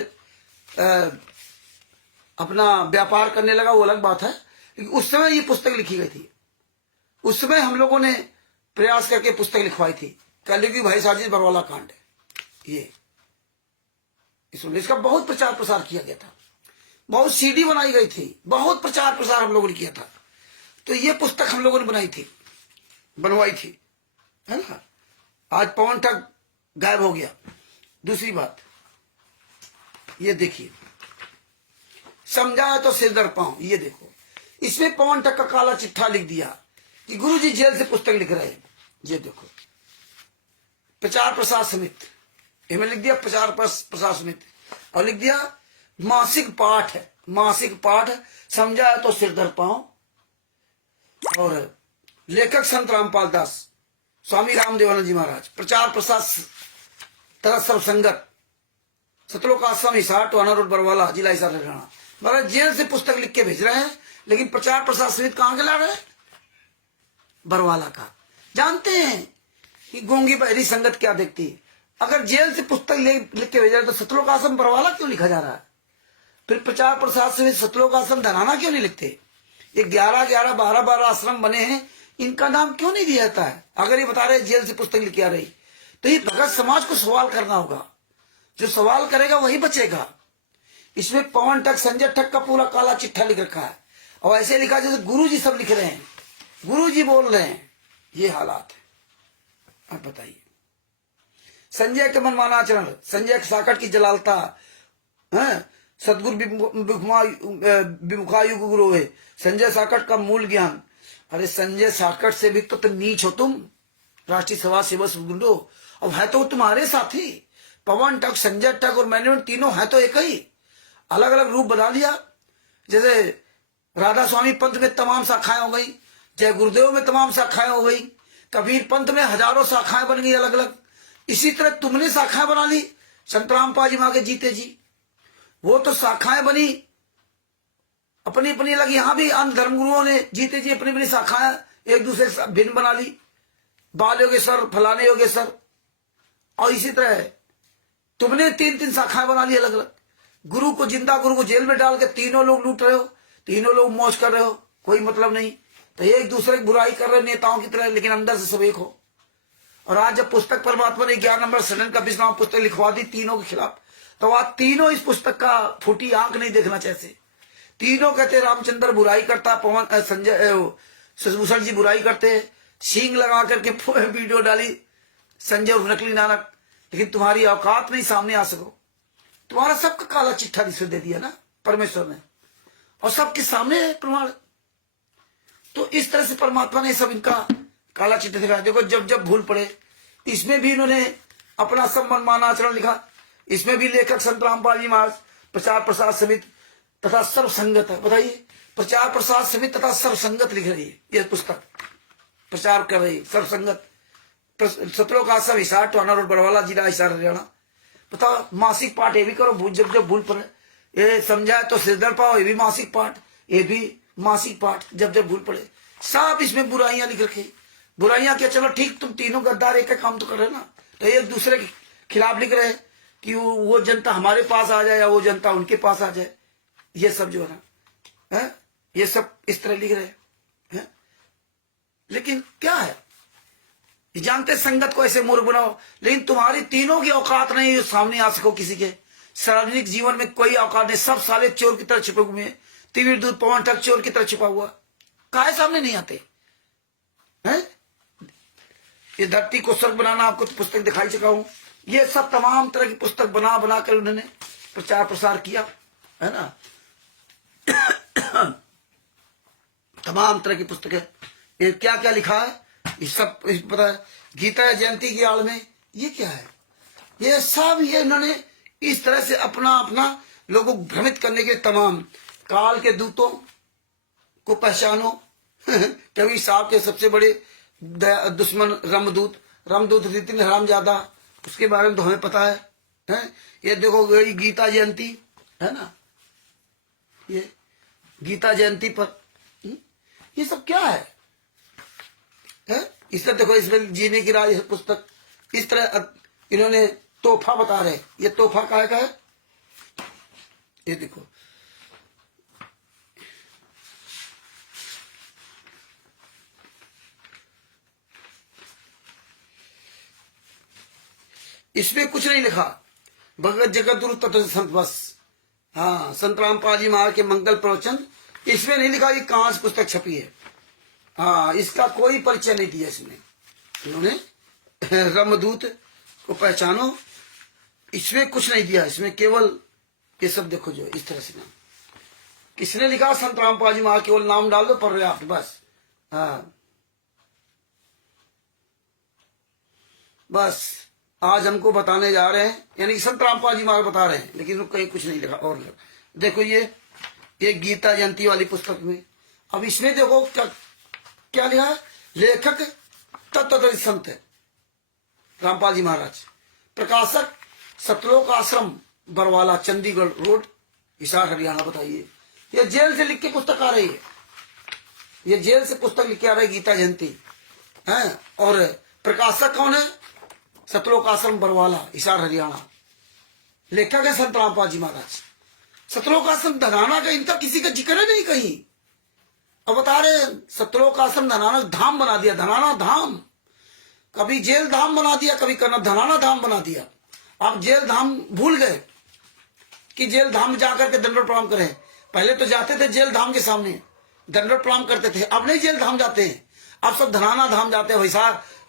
अपना व्यापार करने लगा, वो अलग बात है, लेकिन उस समय ये पुस्तक लिखी गई थी। उस समय हम लोगों ने प्रयास करके पुस्तक लिखवाई थी, कलयुगी भाई साजिश बरवाला कांड। ये इसका बहुत प्रचार प्रसार किया गया था, बहुत सीडी बनाई गई थी, बहुत प्रचार प्रसार हम लोगों ने किया था। तो ये पुस्तक हम लोगों ने बनाई थी, बनवाई थी, है ना। आज पवन ठग गायब हो गया। दूसरी बात ये देखिए, समझाया तो सिर दर पाऊं। ये देखो, इसमें पवन ठग का काला चिट्ठा लिख दिया कि गुरु जी जेल से पुस्तक लिख रहे हैं। ये देखो, प्रचार प्रसार समिति, इनमें लिख दिया प्रचार प्रसार समिति, और लिख दिया मासिक पाठ है, मासिक पाठ समझा है तो सिर धर पाओ। और लेखक संत रामपाल दास, स्वामी रामदेवानंद जी महाराज, प्रचार प्रसार तथा सर्वसंगत, सतलोक आश्रम हिसार, टोहाना रोड, बरवाला, जिला हिसार, हरियाणा। महाराज जेल से पुस्तक लिख के भेज रहे हैं, लेकिन प्रचार प्रसार समिति कहां के ला रहे हैं? बरवाला का। जानते हैं कि गूंगी बहरी संगत क्या देखती है? अगर जेल से पुस्तक लिख के भेज रहे हैं तो सतलोक आश्रम बरवाला क्यों लिखा जा रहा है? फिर प्रचार प्रसार समिति सतलोक आश्रम धनाना क्यों नहीं लिखते? ये 11-11, 12-12 आश्रम बने हैं, इनका नाम क्यों नहीं दिया जाता है? अगर ये बता रहे जेल से पुस्तक लिख के आ रही, तो ये भगत समाज को सवाल करना होगा। जो सवाल करेगा वही बचेगा। इसमें पवन ठग, संजय ठग का पूरा काला चिट्ठा लिख रखा है, और ऐसे लिखा जैसे गुरु जी सब लिख रहे हैं, गुरु जी बोल रहे हैं। ये हालात है। अब बताइए, संजय के मनमाना आचरण, संजय साकट की जलालता है, सदगुरु विमुखायु गुरु है, संजय साकट का मूल ज्ञान। अरे संजय साकट से भी तो नीच हो तुम, राष्ट्रीय सभा सेवा गुंडो। अब है तो तुम्हारे साथी पवन ठग, संजय ठग और मैंने तीनों है तो एक ही, अलग अलग रूप बना लिया। जैसे राधा स्वामी पंथ में तमाम शाखाएं हो गई, जय गुरुदेव में तमाम शाखाएं हो गई, कबीर पंथ में हजारों शाखाएं बन गई अलग अलग। इसी तरह तुमने शाखाएं बना ली। संत रामपाल जी वहां के जीते जी, वो तो शाखाएं बनी अपनी अपनी अलग। यहां भी अन्य धर्मगुरुओं ने जीते जी अपनी अपनी शाखाएं एक दूसरे से भिन्न बना ली, बाल योगेश्वर, फलाने योगेश्वर। और इसी तरह तुमने 3-3 शाखाएं बना ली अलग अलग। गुरु को, जिंदा गुरु को जेल में डाल के तीनों लोग लूट रहे हो, तीनों लोग मौज कर रहे हो, कोई मतलब नहीं। तो एक दूसरे की बुराई कर रहे नेताओं की तरह, लेकिन अंदर से सब एक हो। और आज जब पुस्तक परमात्मा ने 11 नंबर सडन का विश्राम पुस्तक लिखवा दी तीनों के खिलाफ, तो आज तीनों इस पुस्तक का फूटी आंख नहीं देखना चाहते। तीनों कहते रामचंद्र बुराई करता, पवन संजय शशिभूषण जी बुराई करते, सींग लगा करके वीडियो डाली संजय और नकली नानक। लेकिन तुम्हारी औकात नहीं सामने आ सको। तुम्हारा सबका काला चिट्ठा रिश्वत दे दिया ना परमेश्वर ने, और सबके सामने है प्रमाण। तो इस तरह से परमात्मा ने सब इनका काला चिट्ठा दिखाया। देखो जब जब भूल पड़े, इसमें भी इन्होंने अपना सब मनमाना आचरण लिखा। इसमें भी लेखक संत रामपाल जी महाराज, प्रचार प्रसार समिति तथा सर्वसंगत है। बताइए, प्रचार प्रसार समिति तथा सर्वसंगत लिख रही है यह पुस्तक, प्रचार कर रही है सर्वसंगत। सतलोक आश्रम हिसार, टोहाना रोड, बरवाला, जिला हिसार, हरियाणा। बताओ, मासिक पाठ ये भी करो जब जब भूल पड़े। ये समझाए तो सिर दर पाओ, ये भी मासिक पाठ, ये भी मासिक पाठ जब जब भूल पड़े। सब इसमें बुराइयां लिख रखी। बुराइयां क्या, चलो ठीक, तुम तीनों गद्दार एक काम तो कर रहे ना, तो एक दूसरे के खिलाफ लिख रहे कि वो जनता हमारे पास आ जाए या वो जनता उनके पास आ जाए। ये सब जो है ना, ये सब इस तरह लिख रहे हैं। लेकिन क्या है, जानते संगत को ऐसे मूर्ख बनाओ, लेकिन तुम्हारी तीनों की औकात नहीं सामने आ सको किसी के। सार्वजनिक जीवन में कोई औकात नहीं, सब साले चोर की तरह छिपे हुए हैं। तिविर दूध पवन ठग चोर की तरह छिपा हुआ, काहे सामने नहीं आते हैं? ये धरती को स्वर्ग बनाना, आपको तो पुस्तक दिखाई चुका हूं। ये सब तमाम तरह की पुस्तक बना बना कर उन्होंने प्रचार प्रसार किया है ना। तमाम तरह की पुस्तकें, ये क्या क्या लिखा है ये सब पता है। गीता जयंती की आड़ में ये क्या है, ये सब ये इन्होंने इस तरह से अपना अपना लोगों को भ्रमित करने के तमाम काल के दूतों को पहचानो। कभी साहब के सबसे बड़े दुश्मन रामदूत रितिन हरामजादा, उसके बारे में तो हमें पता है? ये देखो गीता जयंती है ना, ये गीता जयंती पर ये सब क्या है? इस तरह देखो, इसमें जीने की राह पुस्तक इस तरह इन्होंने तोहफा बता रहे। ये तोहफा काहे का है? ये देखो, इसमें कुछ नहीं लिखा, भगत जगत गुरु तत्व संत बस। हाँ, संत रामपाल जी महाराज के मंगल प्रवचन, इसमें नहीं लिखा ये कहां से पुस्तक छपी है। हाँ, इसका कोई परिचय नहीं दिया इसमें इन्होंने। रामदूत को पहचानो, इसमें कुछ नहीं दिया। इसमें केवल ये सब देखो जो इस तरह से नाम किसने लिखा, संत रामपाल जी महाराज, केवल नाम डाल दो पर्याप्त बस। हाँ बस, आज हमको बताने जा रहे हैं, यानी संत रामपाल जी महाराज बता रहे हैं, लेकिन कहीं कुछ नहीं लिखा। और देखो ये गीता जयंती वाली पुस्तक में, अब इसमें देखो क्या लिखा है, लेखक तत्वदर्शी संत है रामपाल जी महाराज, प्रकाशक सतलोक आश्रम बरवाला चंडीगढ़ रोड हिसार हरियाणा। बताइए, ये जेल से लिख के पुस्तक आ रही है, ये जेल से पुस्तक लिख के आ रही है गीता जयंती है। और प्रकाशक कौन है, सतलोक आश्रम बरवाला हिसार हरियाणा। लेखक है संत रामपाल जी महाराज। सतलोक आश्रम धनाना का इनका किसी का जिक्र है नहीं कहीं। अब बता रहे सतलोक आश्रम धनाना धाम बना दिया, धनाना धाम, कभी जेल धाम बना दिया, कभी करना धनाना धाम बना दिया। आप जेल धाम भूल गए कि जेल धाम जाकर के दंडवत प्रणाम करें। पहले तो जाते थे जेल धाम के सामने दंडवत प्रणाम करते थे, अब नहीं जेल धाम जाते हैं, अब सब धनाना धाम जाते हैं।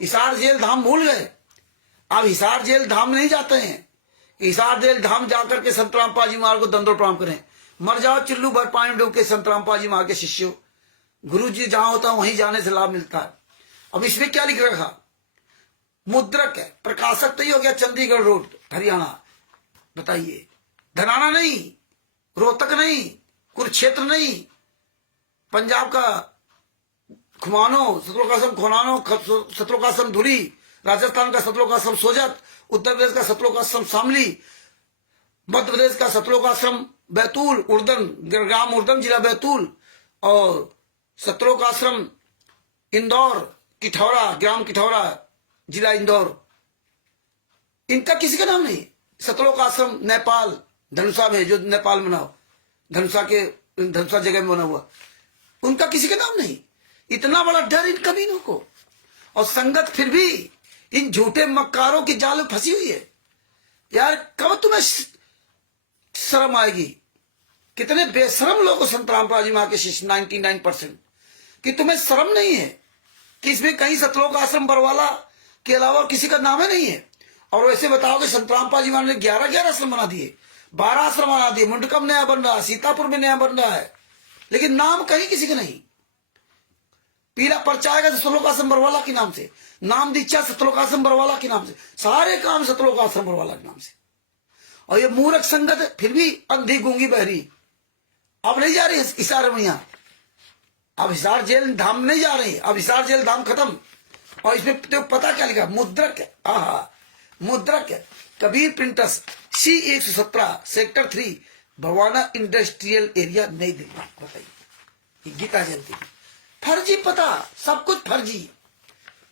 हिसार जेल धाम भूल गए, अब हिसार जेल धाम नहीं जाते हैं। हिसार जेल धाम जाकर के संत रामपाल जी महाराज को दंडवत प्रणाम करें। मर जाओ चिल्लू भर पानी डूब के संत रामपाल जी महाराज के शिष्यों, गुरु जी जहां होता है वहीं जाने से लाभ मिलता है। अब इसमें क्या लिख रखा, मुद्रक है, प्रकाशक तो ही हो गया चंडीगढ़ रोड हरियाणा। बताइए, धनाना नहीं, रोहतक नहीं, कुरुक्षेत्र नहीं, पंजाब का खुमानो सतलोक आश्रम खुमानो, सतलोक आश्रम धुरी, राजस्थान का सतलोक आश्रम सोजत, उत्तर प्रदेश का सतलोक आश्रम शामली, मध्य प्रदेश का सतलोक आश्रम बैतूल उर्दन, ग्राम उर्दन जिला बैतूल, और सतलोक आश्रम इंदौर किठौरा, ग्राम किठौरा जिला इंदौर। इनका किसी का नाम नहीं। सतलोक आश्रम नेपाल धनुषा में, जो नेपाल में ना धनुषा जगह में बना हुआ, उनका किसी का नाम नहीं। इतना बड़ा डर इन कमीनों को, और संगत फिर भी इन झूठे मक्कारों की जाल में फंसी हुई है। यार कब तुम्हें शर्म आएगी? कितने बेशरम लोग संत रामपाल जी महाराज के शिष्य 99%, कि तुम्हें शर्म नहीं है कि इसमें कहीं सतलोक आश्रम बरवाला के अलावा किसी का नाम है नहीं है। और वैसे बताओ कि संत रामपाल जी महाराज ने 11 आश्रम बना दिए, 12 आश्रम बना दिए, मुंडकम नया बन रहा है, सीतापुर में नया बन रहा है, लेकिन नाम कहीं किसी का नहीं। पीला पर्चा आएगा तो सतलोक आश्रम बरवाला के नाम से, नाम दीक्षा सतलोक आश्रम बरवाला के नाम से, सारे काम सतलोक आश्रम बरवाला के नाम से। और ये मूर्ख संगत फिर भी अंधी गूंगी बहरी, अब नहीं जा रही हिसार में, यहाँ अब हिसार जेल धाम नहीं जा रही, अब हिसार जेल धाम खत्म। और इसमें तो पता क्या लिखा, मुद्रक है, मुद्रक है, Kabir printers C117 sector 3 Bawana industrial area नई दिल्ली। बताइए, गीता जयंती फर्जी पता, सब कुछ फर्जी।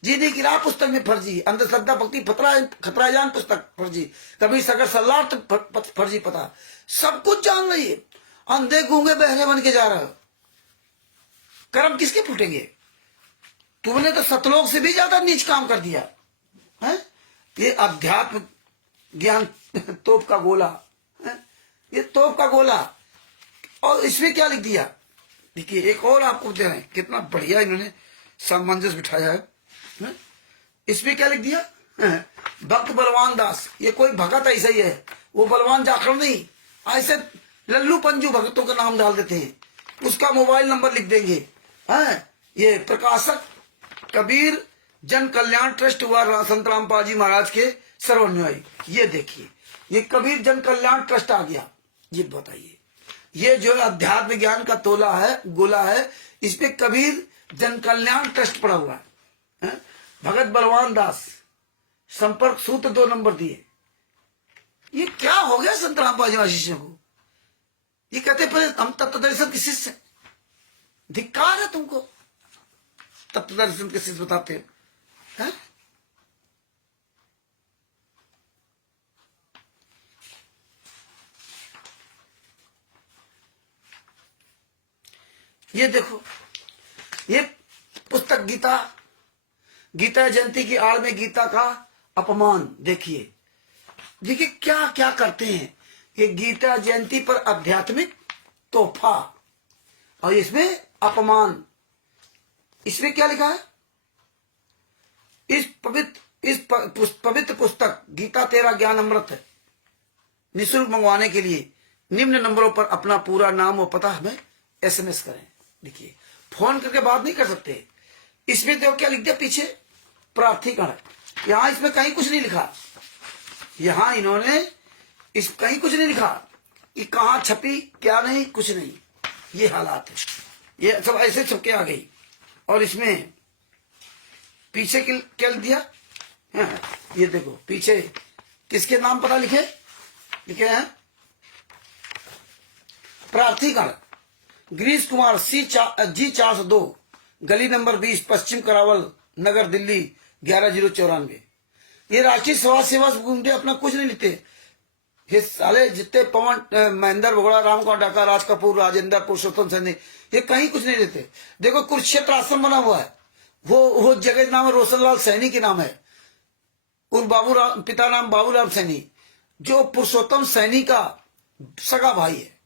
जीने की राह पुस्तक में फर्जी, अंधश्रद्धा भक्ति खतराजान पुस्तक फर्जी, कबीर सागर सलार फर्जी पता, सब कुछ जान रही है। अंधे गूंगे बहरे बन के जा रहे हो, कर्म किसके फूटेंगे? तुमने तो सतलोक से भी ज्यादा नीच काम कर दिया है। ये अध्यात्म ज्ञान तोप का गोला है, ये तोप का गोला। और इसमें क्या लिख दिया, देखिए एक और आपको दे रहे हैं, कितना बढ़िया इन्होंने सामंजस्य बिठाया है। इसमें क्या लिख दिया, भक्त बलवान दास, ये कोई भगत ऐसा ही है, वो बलवान जाखड़ नहीं, ऐसे लल्लू पंजू भगतों का नाम डाल देते हैं, उसका मोबाइल नंबर लिख देंगे। ये प्रकाशक कबीर जन कल्याण ट्रस्ट हुआ संत रामपाल जी महाराज के सर्वानुयायी। ये देखिए, ये कबीर जन कल्याण ट्रस्ट आ गया। ये बताइए, ये जो अध्यात्म ज्ञान का तोला है, गोला है, इस पे कबीर जन कल्याण ट्रस्ट पड़ा हुआ है। भगत बलवान दास, संपर्क सूत्र 2 नंबर दिए। ये क्या हो गया संत रामपाल जी महाराज शिष्यों को? ये कहते पर हम तत्वदर्शन के शिष्य, धिक्कार है तुमको, तत्वदर्शन के शिष्य बताते हैं। ये देखो, ये पुस्तक गीता जयंती की आड़ में गीता का अपमान। देखिए देखिए क्या क्या करते हैं। ये गीता जयंती पर आध्यात्मिक तोहफा, और इसमें अपमान। इसमें क्या लिखा है, इस पवित्र पुस्तक गीता तेरा ज्ञान अमृत है, निःशुल्क मंगवाने के लिए निम्न नंबरों पर अपना पूरा नाम और पता हमें SMS करें। देखिए, फोन करके बात नहीं कर सकते। इसमें देखो क्या लिख दिया पीछे, प्रार्थीगण। यहां इसमें कहीं कुछ नहीं लिखा, यहाँ इन्होंने इस कहीं कुछ नहीं लिखा कि कहाँ छपी क्या नहीं, कुछ नहीं। ये हालात है, ये सब ऐसे छपके आ गई। और इसमें पीछे क्या दिया है, ये देखो पीछे किसके नाम पता लिखे लिखे हैं, प्रार्थीगण गिरीश कुमार जी 402 गली नंबर 20 पश्चिम करावल नगर दिल्ली 11094। ये राष्ट्रीय समाज सेवा से गुंडे अपना कुछ नहीं लिखते। ये साले जितने पवन महेंद्र बोगड़ा, राम कुमार डाका, राज कपूर, राजेंद्र, पुरुषोत्तम सैनी, ये कहीं कुछ नहीं लेते। देखो कुरुक्षेत्र आश्रम बना हुआ है, वो जगह नाम है रोशनलाल सैनी के नाम है, और पिता नाम बाबूराम सैनी, जो पुरुषोत्तम सैनी का सगा भाई है,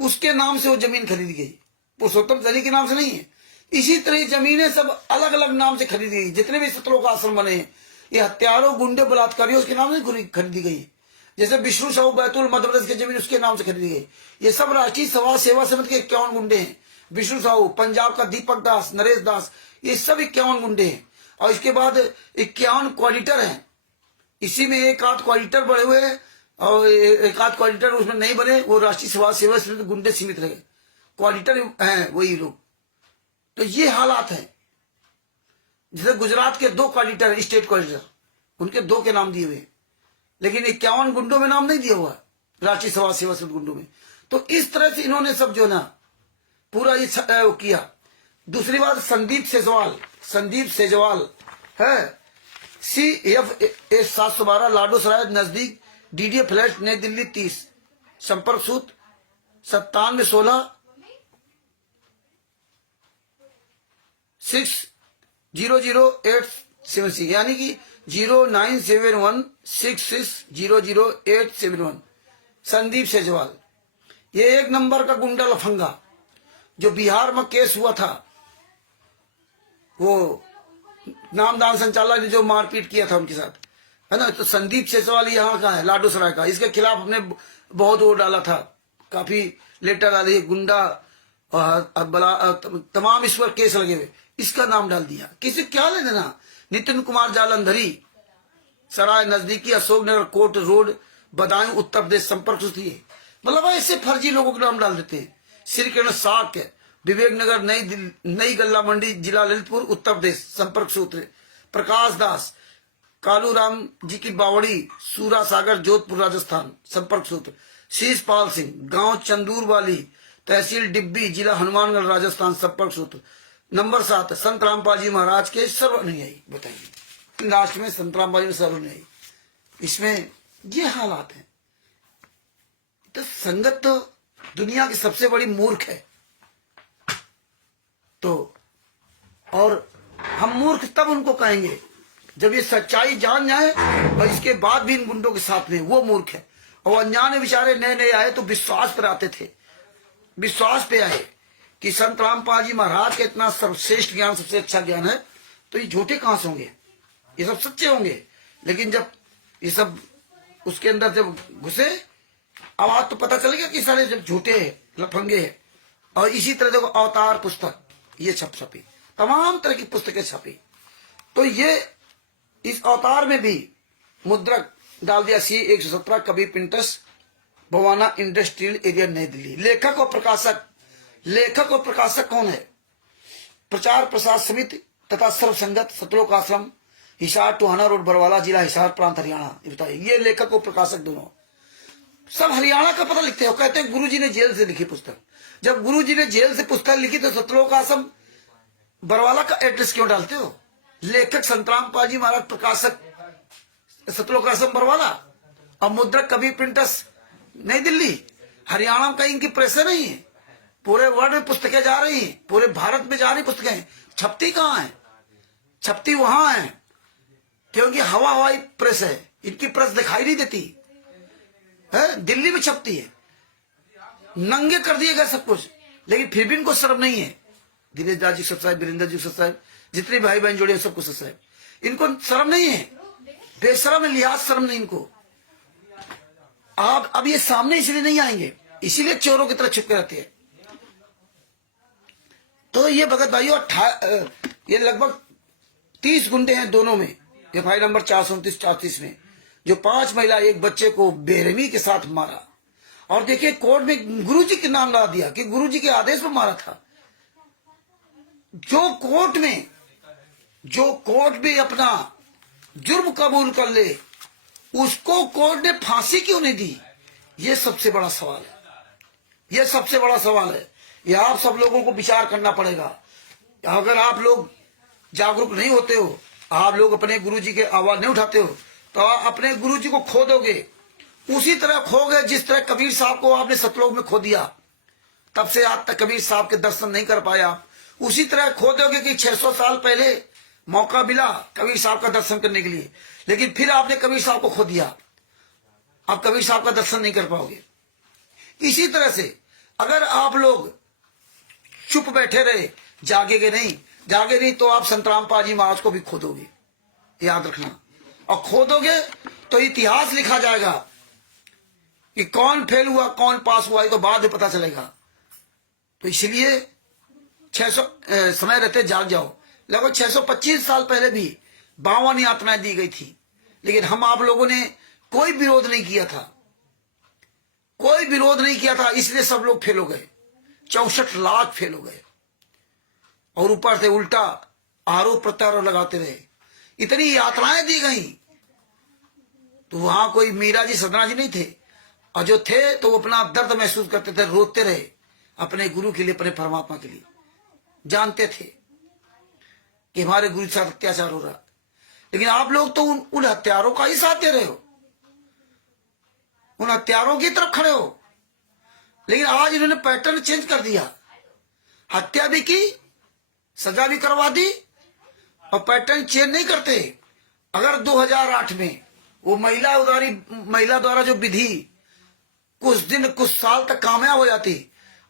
उसके नाम से वो जमीन खरीदी गई। पुरुषोत्तम सैनी के नाम से नहीं है। इसी तरह जमीनें सब अलग अलग नाम से खरीदी गई। जितने भी सतलोक आश्रम बने, ये हत्यारों, गुंडे, बलात्कारियों उसके नाम से खरीदी गई। जैसे विष्णु साहू बैतूल मध्य प्रदेश की जमीन उसके नाम से खरीदी गई। ये सब राष्ट्रीय समाज सेवा समिति के 51 गुंडे हैं। विष्णु साहू, पंजाब का दीपक दास, नरेश दास, ये सब 51 गुंडे हैं। और इसके बाद 51 क्वालिटर हैं। इसी में एक आध क्वालिटर बड़े हुए हैं और एक आध क्वालिटर उसमें नहीं बने, वो राष्ट्रीय समाज सेवा समिति गुंडे सीमित रहे। क्वालिटर हैं वही लोग। तो ये हालात है। जैसे गुजरात के 2 क्वालिटर, स्टेट क्वालिटर, उनके 2 के नाम दिए हुए, लेकिन 51 गुंडों में नाम नहीं दिया हुआ राष्ट्रीय समाज सेवा समिति गुंडों में। तो इस तरह से इन्होंने सब जो ना पूरा ये किया। दूसरी बात, संदीप सेजवाल है, CF 712 लाडो सराय नजदीक, DDA फ्लैट नई दिल्ली 30, संपर्क सूत्र 9716000876, यानी कि 097166000871। संदीप सेजवाल ये 1 नंबर का गुंडा लफंगा, जो बिहार में केस हुआ था, वो नामदान संचालक ने जो मारपीट किया था उनके साथ, है ना। तो संदीप सेजवाल यहाँ का है, लाडो सराय का। इसके खिलाफ हमने बहुत वो डाला था, काफी लेटर डाले, गुंडा तमाम इस पर केस लगे हुए, इसका नाम डाल दिया। किसी क्या ले देना। नितिन कुमार जालंधरी सराय नजदीकी अशोकनगर कोर्ट रोड बदायूं उत्तर प्रदेश, संपर्क सूत्र। मतलब ऐसे फर्जी लोगों के नाम डाल देते हैं। श्री किरण साक विवेक नगर नई गल्ला मंडी जिला ललितपुर उत्तर प्रदेश, संपर्क सूत्र। प्रकाश दास कालू राम जी की बावड़ी सूरा सागर जोधपुर राजस्थान, संपर्क सूत्र। शीशपाल सिंह गांव चंदूरवाली तहसील डिब्बी जिला हनुमानगढ़ राजस्थान, संपर्क सूत्र। नंबर 7 संत रामपाल जी महाराज के सर्वनुयायी। बताइए लास्ट में संत रामपाल जी सर्वनुयायी, इसमें ये हालात है। तो संगत तो दुनिया की सबसे बड़ी मूर्ख है। तो और हम मूर्ख तब उनको कहेंगे जब ये सच्चाई जान जाए, और इसके बाद भी इन गुंडों के साथ में, वो मूर्ख है। और अनजाने बेचारे नए नए आए तो विश्वास पर आते थे, विश्वास पे आए कि संत रामपाल जी महाराज का इतना सर्वश्रेष्ठ ज्ञान, सबसे अच्छा ज्ञान है, तो ये झूठे कहां से होंगे, ये सब सच्चे होंगे। लेकिन जब ये सब उसके अंदर जब घुसे, अब आज तो पता चल गया कि सारे जब झूठे लफंगे हैं। और इसी तरह देखो अवतार पुस्तक ये छपी, तमाम तरह की पुस्तकें छपी। तो ये इस अवतार में भी मुद्रक डाल दिया C 117 Kabir printers Bawana industrial area नई दिल्ली। लेखक और प्रकाशक कौन है? प्रचार प्रसार समिति तथा सर्वसंगत सतलोक आश्रम, हिसार टोहाना रोड बरवाला जिला हिसार प्रांत हरियाणा। बताइए, ये लेखक और प्रकाशक दोनों सब हरियाणा का पता लिखते हो। कहते हैं गुरुजी ने जेल से लिखी पुस्तक। जब गुरुजी ने जेल से पुस्तक लिखी तो सतलोक आश्रम बरवाला का एड्रेस क्यों डालते हो? लेखक संत रामपाल जी महाराज, प्रकाशक सतलोक आश्रम बरवाला, और मुद्रक कबीर प्रिंटर्स नई दिल्ली। हरियाणा में कहीं इनकी प्रेस नहीं है। पूरे वर्ल्ड में पुस्तकें जा रही हैं, पूरे भारत में जा रही पुस्तकें। छपती कहाँ है? छपती वहां है, क्योंकि हवाई प्रेस है। इनकी प्रेस दिखाई नहीं देती है, दिल्ली में छपती है। नंगे कर दिए गए सब कुछ, लेकिन फिर भी इनको शर्म नहीं है। दिनेश दास जी साहब, वीरेंद्र जी साहब, जितने भाई बहन जोड़े सबको साहब, इनको शर्म नहीं है। बेशरम है, लिहाज शर्म नहीं इनको। अब ये सामने इसलिए नहीं आएंगे, इसीलिए चोरों की तरह छिपके रहते हैं। तो ये भगत भाइयों ये लगभग 30 गुंडे हैं दोनों में। FI नंबर 429-430 में जो 5 महिला एक बच्चे को बेरहमी के साथ मारा। और देखिए कोर्ट में गुरुजी के नाम ला दिया कि गुरुजी के आदेश पर मारा था। जो कोर्ट में अपना जुर्म कबूल कर ले, उसको कोर्ट ने फांसी क्यों नहीं दी? ये सबसे बड़ा सवाल है। ये सबसे बड़ा सवाल है। ये आप सब लोगों को विचार करना पड़ेगा। अगर आप लोग जागरूक नहीं होते हो, आप लोग अपने गुरुजी के आवाज नहीं उठाते हो, तो आप अपने गुरुजी को खो दोगे। उसी तरह खो गए जिस तरह कबीर साहब को आपने सतलोक में खो दिया। तब से आज तक कबीर साहब के दर्शन नहीं कर पाया। उसी तरह खो दोगे कि 600 साल पहले मौका मिला कबीर साहब का दर्शन करने के लिए, लेकिन फिर आपने कबीर साहब को खो दिया। आप कबीर साहब का दर्शन नहीं कर पाओगे। इसी तरह से अगर आप लोग चुप बैठे रहे, जागेंगे नहीं तो आप संतराम पाजी महाराज को भी खो दोगे, याद रखना। और खो दोगे तो इतिहास लिखा जाएगा कि कौन फेल हुआ कौन पास हुआ, ये तो बाद में पता चलेगा। तो इसलिए 600 समय रहते जाग जाओ। लगभग 625 साल पहले भी 52 यातनाएं दी गई थी, लेकिन हम आप लोगों ने कोई विरोध नहीं किया था, कोई विरोध नहीं किया था। इसलिए सब लोग फेल हो गए, 64 लाख फेल हो गए। और ऊपर से उल्टा आरोप प्रत्यारोप लगाते रहे। इतनी यात्राएं दी गई, तो वहां कोई मीरा जी सदना जी नहीं थे, और जो थे तो वो अपना दर्द महसूस करते थे, रोते रहे अपने गुरु के लिए, अपने परमात्मा के लिए। जानते थे कि हमारे गुरु के साथ अत्याचार हो रहा, लेकिन आप लोग तो उन हत्यारों का ही साथ दे रहे हो, उन हत्यारों की तरफ खड़े हो। लेकिन आज इन्होंने पैटर्न चेंज कर दिया, हत्या भी की, सजा भी करवा दी, और पैटर्न चेंज नहीं करते। अगर 2008 में वो महिला द्वारा जो विधि कुछ दिन कुछ साल तक कामयाब हो जाती,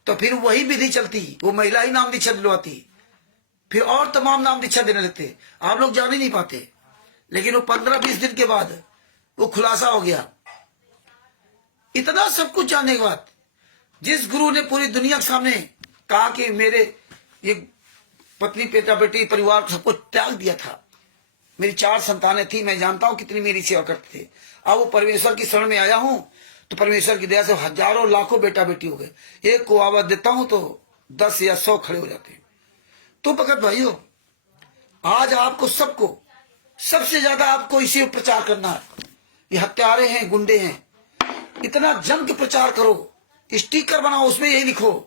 तो फिर वही विधि चलती, वो महिला ही नाम दीक्षा दिलवाती, फिर और तमाम नाम दीक्षा देने लगते। आप लोग जान ही नहीं पाते। लेकिन वो 15-20 दिन के बाद वो खुलासा हो गया। इतना सब कुछ जानने के बाद जिस गुरु ने पूरी दुनिया के सामने कहा कि मेरे ये पत्नी बेटा बेटी परिवार को सबको त्याग दिया था, मेरी 4 संतानें थी, मैं जानता हूं कितनी मेरी सेवा करते थे। अब वो परमेश्वर की शरण में आया हूं, तो परमेश्वर की दया से हजारों लाखों बेटा बेटी हो गए। एक को आवाज देता हूं तो 10 या 100 खड़े हो जाते हैं। तो भगत भाइयों, आज आपको सबको सबसे ज्यादा आपको इसी प्रचार करना है। ये हत्यारे हैं, गुंडे हैं, इतना जम के प्रचार करो, स्टिकर बनाओ, उसमें यही लिखो,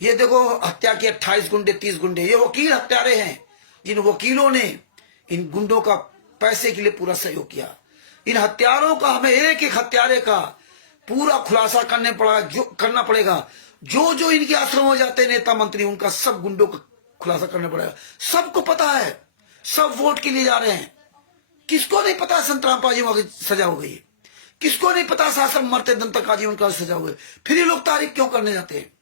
ये देखो हत्या की 28 गुंडे 30 गुंडे, ये वकील हत्यारे हैं, जिन वकीलों ने इन गुंडों का पैसे के लिए पूरा सहयोग किया। इन हत्यारों का हमें एक एक हत्यारे का पूरा खुलासा करना पड़ेगा। जो इनके आश्रम हो जाते नेता मंत्री, उनका सब गुंडों का खुलासा करना पड़ेगा। सबको पता है, सब वोट के लिए जा रहे हैं। किसको नहीं पता संतराम पाजी की सजा हो गई? किसको नहीं पता शासन मरते दम तक आजीवन का सजा हो गई? फिर ये लोग तारीफ क्यों करने जाते हैं?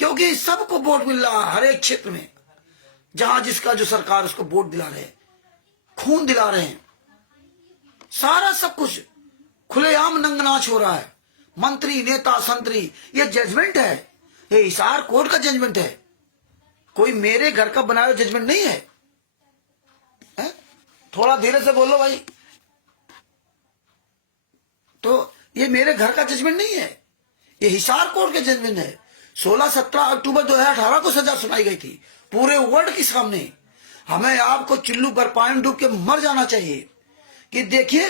क्योंकि सबको वोट मिल रहा है, हर एक क्षेत्र में जहां जिसका जो सरकार उसको वोट दिला रहे हैं, खून दिला रहे हैं, सारा सब कुछ खुलेआम नंगनाच हो रहा है। मंत्री नेता संतरी, ये जजमेंट है, ये हिसार कोर्ट का जजमेंट है, कोई मेरे घर का बनाया जजमेंट नहीं है, है? थोड़ा धीरे से बोलो भाई। तो ये मेरे घर का जजमेंट नहीं है, ये हिसार कोर्ट का जजमेंट है। 16-17 अक्टूबर 2018 को सजा सुनाई गई थी पूरे वर्ल्ड के सामने। हमें आपको चुल्लू पर पानी डूब के मर जाना चाहिए कि देखिए।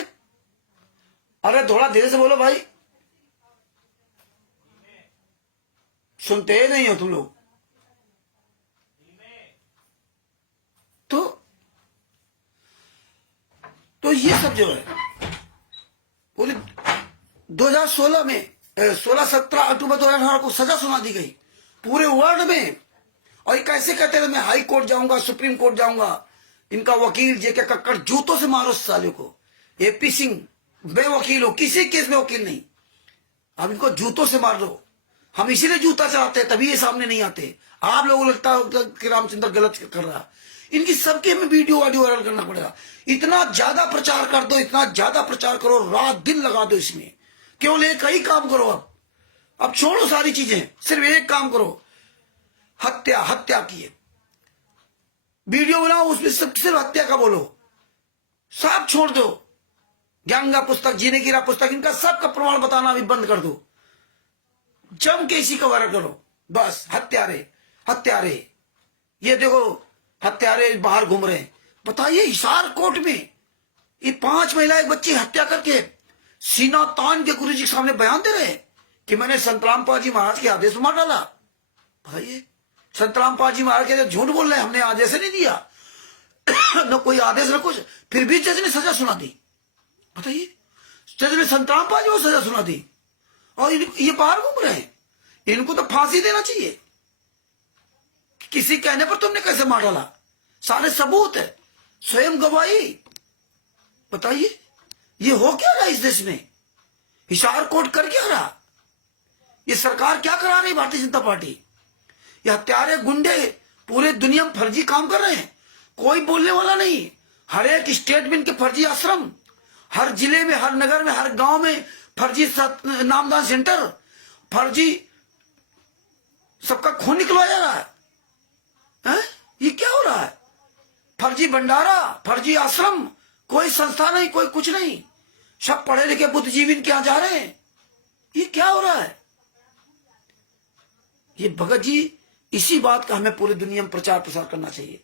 अरे थोड़ा धीरे से बोलो भाई, सुनते ही नहीं हो तुम लोग। तो ये सब जो है पूरे 2016 में 16-17 अक्टूबर 2018 को सजा सुना दी गई पूरे वर्ल्ड में। और ये कैसे कहते थे मैं हाई कोर्ट जाऊंगा, सुप्रीम कोर्ट जाऊंगा। इनका वकील जेके कक्कड़, जूतों से मारो साले को। एपी सिंह बेवकील हो, किसी केस में वकील नहीं, अब इनको जूतों से मार दो। हम इसीलिए जूता चलाते हैं, तभी ये सामने नहीं आते। आप लोगों को लगता है कि रामचंद्र गलत कर रहा, इनकी सबके हमें वीडियो ऑडियो वायरल करना पड़ेगा। इतना ज्यादा प्रचार कर दो, इतना ज्यादा प्रचार करो, रात दिन लगा दो इसमें। केवल एक ही काम करो, अब छोड़ो सारी चीजें, सिर्फ एक काम करो, हत्या की वीडियो बनाओ, उसमें सिर्फ हत्या का बोलो। सब छोड़ दो। ज्ञान का पुस्तक, जीने की राह पुस्तक, इनका सबका प्रमाण बताना भी बंद कर दो। जम के इसी का वायरल करो। बस हत्यारे हत्यारे, ये देखो हत्यारे बाहर घूम रहे हैं। बताइए हिसार कोर्ट में ये 5 महिला एक बच्ची हत्या करके सीना तान के गुरु जी के सामने बयान दे रहे हैं कि मैंने संत रामपाल जी महाराज के आदेश में मार डाला। बताइए संत रामपाल जी महाराज के झूठ बोल रहे हैं, हमने आदेश नहीं दिया न कोई आदेश न कुछ, फिर भी जज ने सजा सुना दी। बताइए जज ने संत रामपाल जी को सजा सुना दी और ये बाहर घूम रहे हैं। इनको तो फांसी देना चाहिए। किसी कहने पर तुमने कैसे मार डाला? सारे सबूत है, स्वयं गवाही। बताइए ये हो क्या रहा इस देश में? हिसार कोर्ट कर क्या रहा? ये सरकार क्या करा रही भारतीय जनता पार्टी? ये हत्यारे गुंडे पूरे दुनिया में फर्जी काम कर रहे हैं, कोई बोलने वाला नहीं। हर एक स्टेट में इनके फर्जी आश्रम, हर जिले में, हर नगर में, हर गांव में फर्जी नामदान सेंटर, फर्जी सबका खून निकलवाया जा रहा है। ये क्या हो रहा है? फर्जी भंडारा, फर्जी आश्रम, कोई संस्था नहीं, कोई कुछ नहीं, सब पढ़े लिखे बुद्धिजीवी इनके यहां जा रहे हैं। ये क्या हो रहा है? ये भगत जी, इसी बात का हमें पूरी दुनिया में प्रचार प्रसार करना चाहिए।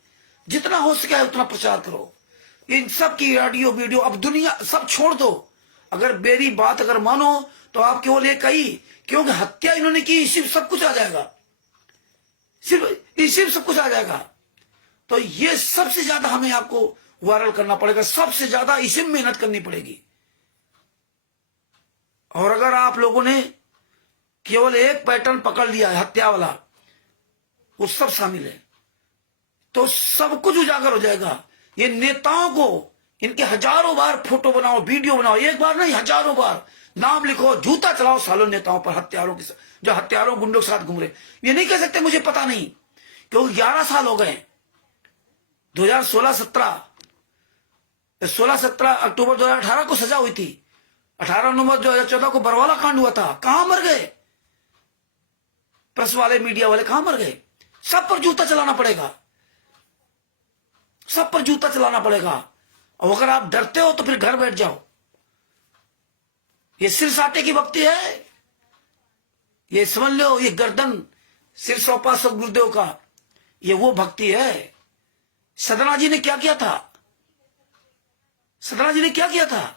जितना हो सके उतना प्रचार करो। इन सब की ऑडियो वीडियो, अब दुनिया सब छोड़ दो। अगर मेरी बात अगर मानो तो आप केवल एक ही, क्योंकि हत्या इन्होंने की, इसी सब कुछ आ जाएगा, सिर्फ इसी सब कुछ आ जाएगा। तो ये सबसे ज्यादा हमें आपको वायरल करना पड़ेगा, सबसे ज्यादा इसी में मेहनत करनी पड़ेगी। और अगर आप लोगों ने केवल एक पैटर्न पकड़ लिया है हत्या वाला, वो सब शामिल है, तो सब कुछ उजागर हो जाएगा। ये नेताओं को इनके हजारों बार फोटो बनाओ, वीडियो बनाओ, एक बार नहीं हजारों बार नाम लिखो, जूता चलाओ सालों नेताओं पर, हत्यारों के जो हत्यारों गुंडों के साथ घूम रहे। ये नहीं कह सकते मुझे पता नहीं, क्योंकि 11 साल हो गए। 16-17 अक्टूबर 2018 को सजा हुई थी। 18 नवंबर 2014 को बरवाला कांड हुआ था। कहां मर गए प्रेस वाले, मीडिया वाले? कहां मर गए? सब पर जूता चलाना पड़ेगा, सब पर जूता चलाना पड़ेगा। और अगर आप डरते हो तो फिर घर बैठ जाओ। ये सिर साटे की भक्ति है, ये समझ लो। ये गर्दन सिर सौंपा सब गुरुदेव का, ये वो भक्ति है। सदना जी ने क्या किया था? सदना जी ने क्या किया था?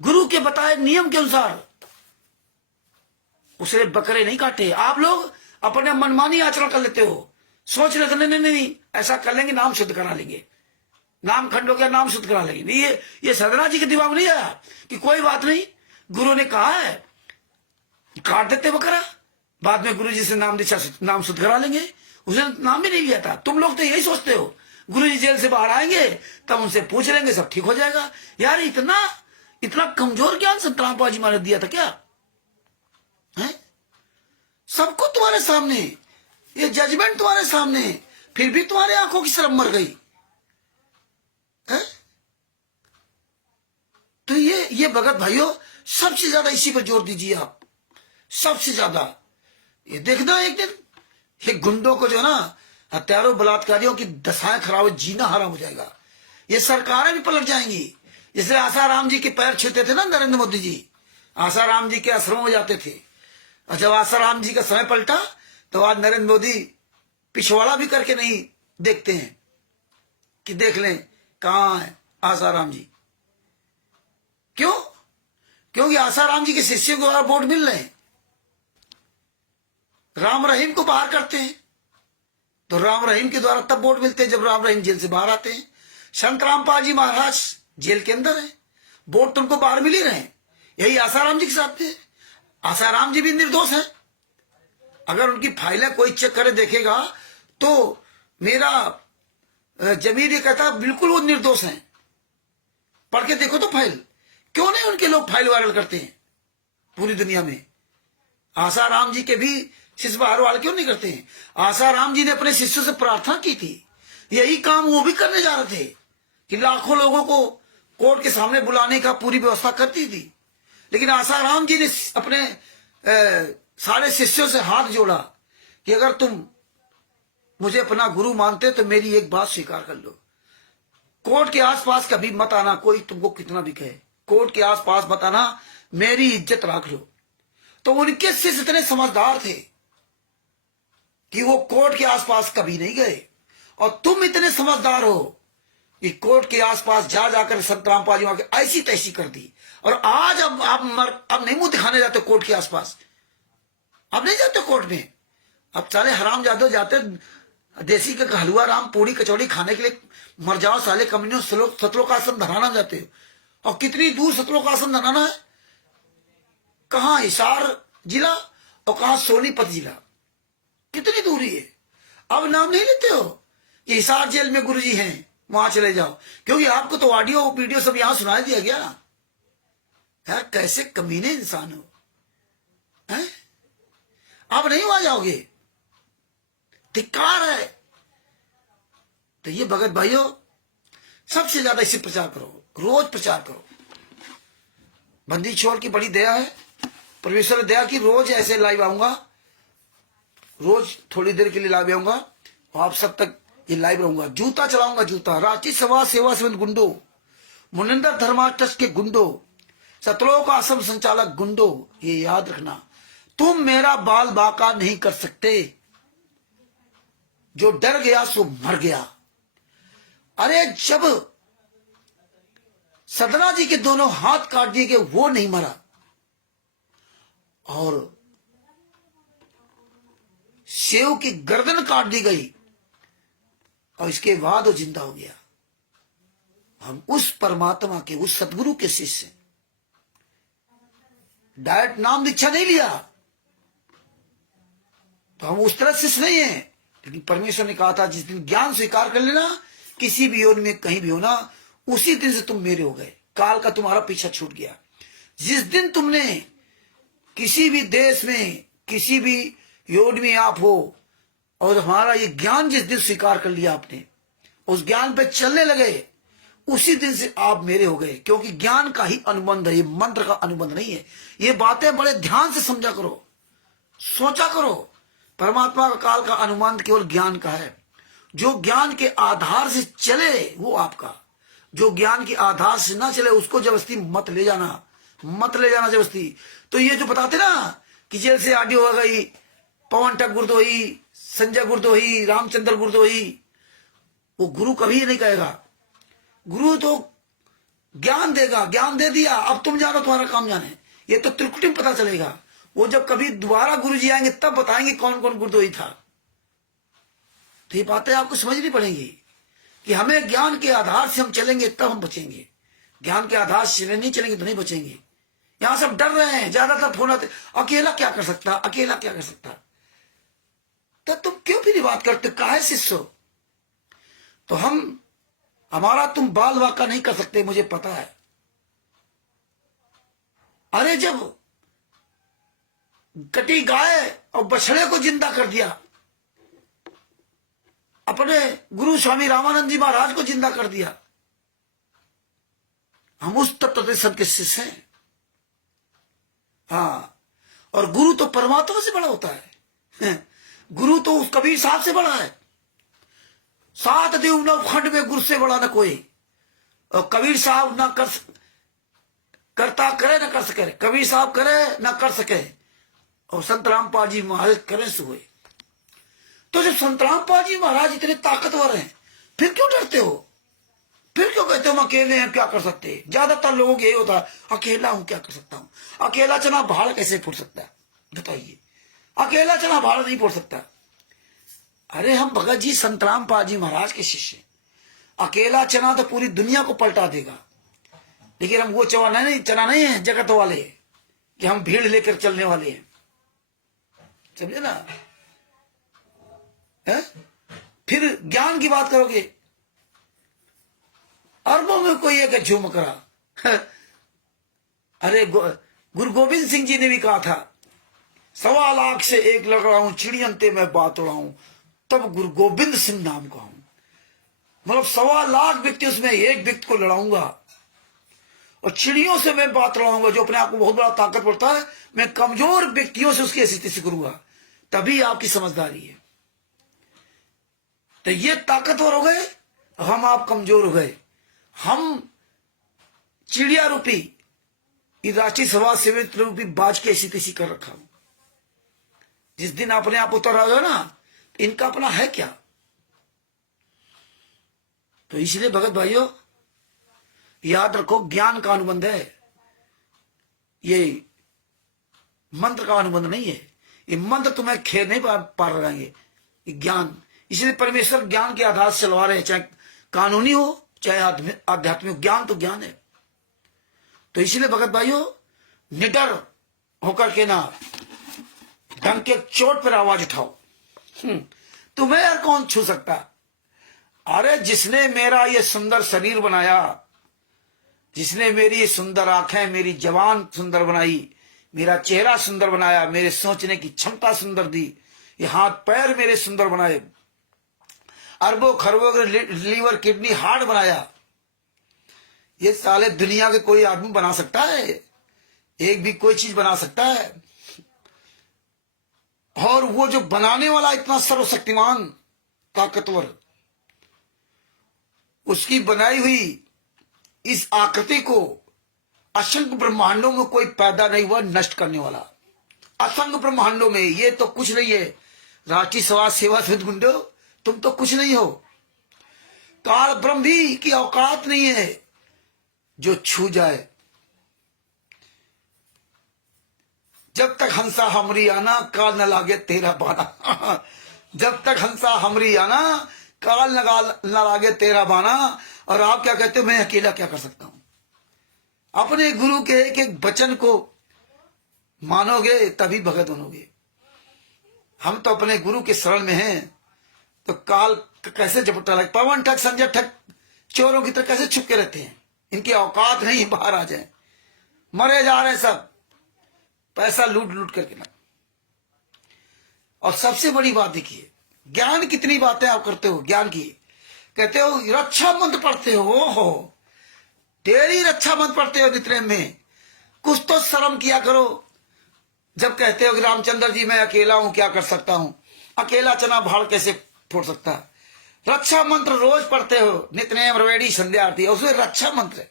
गुरु के बताए नियम के अनुसार उसने बकरे नहीं काटे। आप लोग अपने मनमानी आचरण कर लेते हो, सोच लेते नहीं नहीं नहीं ऐसा कर लेंगे, नाम शुद्ध करा लेंगे, नाम खंड हो गया, नाम शुद्ध करा लेंगे। नहीं, ये सदना जी के दिमाग में नहीं आया कि कोई बात नहीं, गुरु ने कहा है काट देते बकरा, बाद में गुरु जी से नाम दीक्षा नाम शुद्ध करा लेंगे। उसने नाम भी नहीं लिया था। तुम लोग तो यही सोचते हो गुरु जी जेल से बाहर आएंगे तब उनसे पूछ लेंगे, सब ठीक हो जाएगा। यार इतना इतना कमजोर ज्ञान संत रामपाल जी महाराज दिया था क्या? है सबको तुम्हारे सामने, ये जजमेंट तुम्हारे सामने, फिर भी तुम्हारे आंखों की शर्म मर गई है? तो ये भगत भाइयों, सबसे ज्यादा इसी पर जोर दीजिए आप, सबसे ज्यादा। ये देखना एक दिन ये गुंडों को जो ना, हत्यारों बलात्कारियों की दशाएं खराब, जीना हराम हो जाएगा। ये सरकारें भी पलट जाएंगी। जैसे आसाराम जी के पैर छूते थे ना नरेंद्र मोदी जी, आसाराम जी के आश्रम में जाते थे, और जब आसाराम जी का समय पलटा तो आज नरेंद्र मोदी पिछवाड़ा भी करके नहीं देखते हैं कि देख लें कहां है आसाराम जी। क्यों? क्योंकि आसाराम जी के शिष्यों को द्वारा वोट मिल रहे हैं। राम रहीम को बाहर करते हैं तो राम रहीम के द्वारा तब वोट मिलते हैं जब राम रहीम जेल से बाहर आते हैं। संत रामपाल जी महाराज जेल के अंदर है, वोट तुमको बाहर मिल ही रहे हैं। यही आसाराम जी के साथ है। आसाराम जी भी निर्दोष हैं। अगर उनकी फाइलें कोई चेक करे देखेगा तो मेरा जमीर ये कहता बिल्कुल वो निर्दोष हैं। पढ़ के देखो तो फाइल, क्यों नहीं उनके लोग फाइल वायरल करते हैं पूरी दुनिया में? आसाराम जी के भी शिष्य बाहर वाले क्यों नहीं करते हैं? आसाराम जी ने अपने शिष्यों से प्रार्थना की थी, यही काम वो भी करने जा रहे थे कि लाखों लोगों को कोर्ट के सामने बुलाने का पूरी व्यवस्था करती थी। लेकिन आसाराम जी ने अपने सारे शिष्यों से हाथ जोड़ा कि अगर तुम मुझे अपना गुरु मानते तो मेरी एक बात स्वीकार कर लो, कोर्ट के आसपास कभी मत आना, कोई तुमको कितना भी कहे, कोर्ट के आसपास मत आना, मेरी इज्जत रख लो। तो उनके शिष्य इतने समझदार थे कि वो कोर्ट के आसपास कभी नहीं गए, और तुम इतने समझदार हो कि कोर्ट के आसपास जा जाकर संत रामपाल जी वहां के ऐसी तैसी कर दी। और आज अब अब नहीं मुंह दिखाने जाते कोर्ट के आसपास, अब नहीं जाते कोर्ट में। अब साले हराम जादो जाते देसी का हलवा राम पूड़ी कचौड़ी खाने के लिए, मर जाओ साले कम्युनियों, सतलों का आसन धराना जाते हो। और कितनी दूर सतलों का आसन धराना है, कहां हिसार जिला और कहां सोनीपत जिला, कितनी दूरी है। अब नाम नहीं लेते हो कि हिसार जेल में गुरुजी हैं, वहां चले जाओ, क्योंकि आपको तो ऑडियो वीडियो सब यहां सुना दिया गया। यार कैसे कमीने इंसान हो, हैं? आप नहीं वहां जाओगे, धिक्कार है। तो ये भगत भाइयों, सबसे ज्यादा इसे प्रचार करो, रोज प्रचार करो। बंदी छोड़ की बड़ी दया है, परमेश्वर ने दया की, रोज ऐसे लाइव आऊंगा, रोज थोड़ी देर के लिए लाइव आऊंगा और आप सब तक ये लाइव रहूंगा। जूता चलाऊंगा, जूता। रांची सभा सेवा समिति गुंडो, मुनिंदर धर्मा ट्रस्ट के गुंडो, सतलों का असम संचालक गुंडो, ये याद रखना, तुम मेरा बाल बाका नहीं कर सकते। जो डर गया सो मर गया। अरे जब सदना जी के दोनों हाथ काट दिए गए, वो नहीं मरा, और सेव की गर्दन काट दी गई और इसके बाद वो जिंदा हो गया। हम उस परमात्मा के, उस सदगुरु के शिष्य, डायरेक्ट नाम दीक्षा नहीं लिया तो हम उस तरह शिष्य नहीं है। लेकिन परमेश्वर ने कहा था जिस दिन ज्ञान स्वीकार कर लेना, किसी भी योनि में कहीं भी होना, उसी दिन से तुम मेरे हो गए, काल का तुम्हारा पीछा छूट गया। जिस दिन तुमने किसी भी देश में, किसी भी योनि में आप हो, और हमारा ये ज्ञान जिस दिन स्वीकार कर लिया आपने, उस ज्ञान पे चलने लगे, उसी दिन से आप मेरे हो गए। क्योंकि ज्ञान का ही अनुबंध है, ये मंत्र का अनुबंध नहीं है। ये बातें बड़े ध्यान से समझा करो, सोचा करो। परमात्मा का काल का अनुबंध केवल ज्ञान का है। जो ज्ञान के आधार से चले वो आपका, जो ज्ञान के आधार से ना चले उसको जबरदस्ती मत ले जाना, मत ले जाना जबरदस्ती। तो ये जो बताते ना कि जेल से ऑडियो हो गई, पवन टक गुरदोही, संजय गुरदोही, रामचंद्र गुरदोही, वो गुरु कभी नहीं कहेगा। गुरु तो ज्ञान देगा, ज्ञान दे दिया, अब तुम जानो तुम्हारा काम जाने। ये तो त्रिकुटी में पता चलेगा। वो जब कभी दोबारा गुरु जी आएंगे तब बताएंगे कौन कौन गुरदोही था। तो ये बातें आपको समझनी पड़ेंगी कि हमें ज्ञान के आधार से हम चलेंगे तब हम बचेंगे। ज्ञान के आधार से नहीं चलेंगे तो नहीं बचेंगे। यहां सब डर रहे हैं, ज्यादातर फोन आते, अकेला क्या कर सकता, अकेला क्या कर सकता। तो तुम क्यों भी बात करते, काहे शिष्य हो? तो हमारा तुम बाल वाका नहीं कर सकते, मुझे पता है। अरे जब कटी गाय और बछड़े को जिंदा कर दिया, अपने गुरु स्वामी रामानंद जी महाराज को जिंदा कर दिया, हम उस तत्व के शिष्य हैं। हाँ, और गुरु तो परमात्मा से बड़ा होता है। गुरु तो उस कबीर साहब से बड़ा है। 7 देव नव खंड में गुरु से बड़ा न कोई। और कबीर साहब ना करता करे न कर सके, कबीर साहब करे न कर सके, और संत रामपाल जी महाराज करें से हुए। तो जब संत रामपाल जी महाराज इतने ताकतवर हैं, फिर क्यों डरते हो? फिर क्यों कहते हो हम अकेले हैं, क्या कर सकते हैं? ज्यादातर लोगों को यही होता है, अकेला हूं क्या कर सकता हूं। अकेला चना भाड़ कैसे फूट सकता है बताइए? अकेला चना भाड़ नहीं फूट सकता। अरे हम भगत जी संत रामपाल जी महाराज के शिष्य, अकेला चना तो पूरी दुनिया को पलटा देगा। लेकिन हम वो चना नहीं है जगत वाले कि हम भीड़ लेकर चलने वाले हैं, समझे ना? है? फिर ज्ञान की बात करोगे, अरबों में कोई एक झूम करा। अरे गुरु गोविंद सिंह जी ने भी कहा था, 1.25 लाख से 1 लड़ाऊं, चिड़ियंते में बात उड़ाऊं, तब गुरु गोविंद सिंह नाम कहूं। मतलब 1.25 लाख व्यक्ति, उसमें एक व्यक्ति को लड़ाऊंगा, और चिड़ियों से मैं बात लड़ाऊंगा जो अपने आप को बहुत बड़ा ताकत पड़ता है। मैं कमजोर व्यक्तियों से उसकी स्थिति करूंगा, तभी आपकी समझदारी है। तो ये ताकतवर हो गए, हम आप कमजोर हो गए। हम चिड़िया रूपी ये राष्ट्रीय समाज सेवित रूपी बाज के ऐसी तैसी कर रखा हूं। जिस दिन अपने आप उतर आ जाओ ना, इनका अपना है क्या? तो इसलिए भगत भाइयों याद रखो, ज्ञान का अनुबंध है, ये मंत्र का अनुबंध नहीं है। ये मंत्र तुम्हें खेल नहीं पार लगाएंगे, ये ज्ञान। इसलिए परमेश्वर ज्ञान के आधार से चलवा रहे हैं, चाहे कानूनी हो चाहे आध्यात्मिक, ज्ञान तो ज्ञान है। तो इसलिए भगत भाइयों निडर होकर के ना डंक के चोट पर आवाज उठाओ। तुम्हें यार कौन छू सकता? अरे जिसने मेरा ये सुंदर शरीर बनाया, जिसने मेरी ये सुंदर आंखें, मेरी जवान सुंदर बनाई, मेरा चेहरा सुंदर बनाया, मेरे सोचने की क्षमता सुंदर दी, ये हाथ पैर मेरे सुंदर बनाए, अरबों खरबों के लीवर किडनी हार्ट बनाया, ये साले दुनिया के कोई आदमी बना सकता है? एक भी कोई चीज बना सकता है? और वो जो बनाने वाला इतना सर्वशक्तिमान ताकतवर, उसकी बनाई हुई इस आकृति को असंख्य ब्रह्मांडों में कोई पैदा नहीं हुआ नष्ट करने वाला। असंख्य ब्रह्मांडों में ये तो कुछ नहीं है। राष्ट्रीय समाज सेवा समिति गुंडो, तुम तो कुछ नहीं हो। काल ब्रह्म भी की औकात नहीं है जो छू जाए। जब तक हंसा हमरी आना, काल न लागे तेरा बाना। जब तक हंसा हमरी आना, काल न लागे तेरा बाना। और आप क्या कहते हो, मैं अकेला क्या कर सकता हूं? अपने गुरु के एक एक वचन को मानोगे तभी भगत बनोगे। हम तो अपने गुरु के शरण में हैं, तो काल कैसे झपटा लगे, पवन ठग संजय ठग चोरों की तरह कैसे छुप के रहते हैं? इनकी औकात नहीं बाहर आ जाए, मरे जा रहे सब पैसा लूट लूट करके ना। और सबसे बड़ी बात देखिए, ज्ञान कितनी बातें आप करते हो ज्ञान की। कहते हो रक्षा मंत्र पढ़ते हो, तेरी रक्षा मंत्र पढ़ते हो नित्य में, कुछ तो शर्म किया करो। जब कहते हो कि रामचंद्र जी मैं अकेला हूं, क्या कर सकता हूं, अकेला चना भाड़ कैसे फोड़ सकता है? रक्षा मंत्र रोज पढ़ते हो, नित्य रवेड़ी संध्या आरती, उसमें रक्षा मंत्र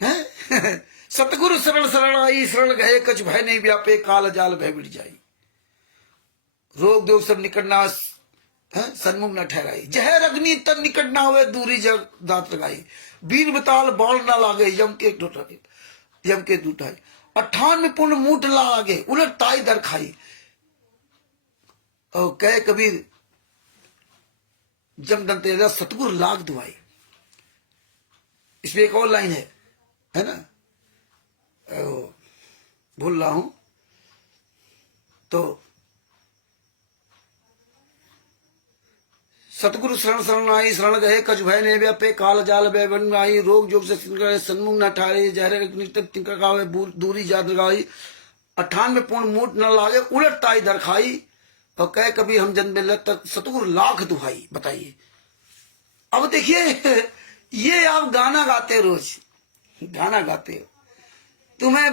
है। सतगुरु शरण शरण आई, शरण गए कछ भय नहीं व्यापे, काल जाल भय मिट जाई, रोग देव सब निकट ना सन्मुख न ठहराई, जहर अग्नि तन निकट ना हुए, दूरी जग दांत लगाई, वीर बताल बाण ना लागे, यम के दूठाई, 98 पुण्य मूठ ना लागे, उलट ताई दर खाई। और कहे कबीर जम दंतेजा सतगुरु लाख दुआई। इसमें एक और लाइन है ना, भूल रहा हूं, तो सतगुरु शरण शरण आई, शरण गए कछ भय नहीं व्यापे, काल जाल भय बन आई, रोग जोग से सन्मुख न ठारे, जहर तिनकावे दूरी जात लगाई, 98 पूर्ण मूठ न लागे, उलट ताई दर खाई। और कहे कभी हम जन्म में तक सतगुरु लाख दुहाई। बताइए, अब देखिए, ये आप गाना गाते हो, रोज गाना गाते हो, तुम्हें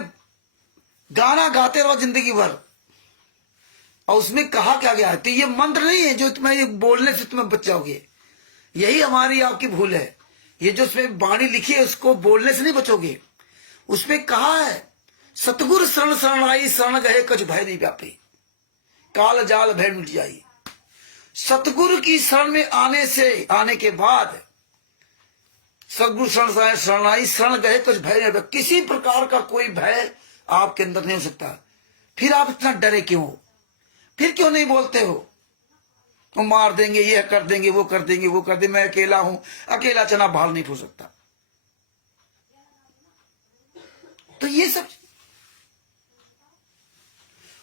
गाना गाते रहो जिंदगी भर, और उसमें कहा क्या गया है? तो ये मंत्र नहीं है जो तुम्हें ये बोलने से तुम्हें बच जाओगे। यही हमारी आपकी भूल है। ये जो उसमें वाणी लिखी है उसको बोलने से नहीं बचोगे। उसमें कहा है सतगुरु शरण शरण आई, शरण गए कछ भय नहीं व्यापी, काल जाल भय मिट जाई। सतगुरु की शरण में आने के बाद सतगुरु शरण आई, शरण गए कुछ भय नहीं, किसी प्रकार का कोई भय आपके अंदर नहीं हो सकता। फिर आप इतना डरे क्यों? फिर क्यों नहीं बोलते हो? वो मार देंगे, ये कर देंगे, वो कर देंगे, वो कर देंगे, मैं अकेला हूं, अकेला चना भाल नहीं फूल सकता। तो ये सब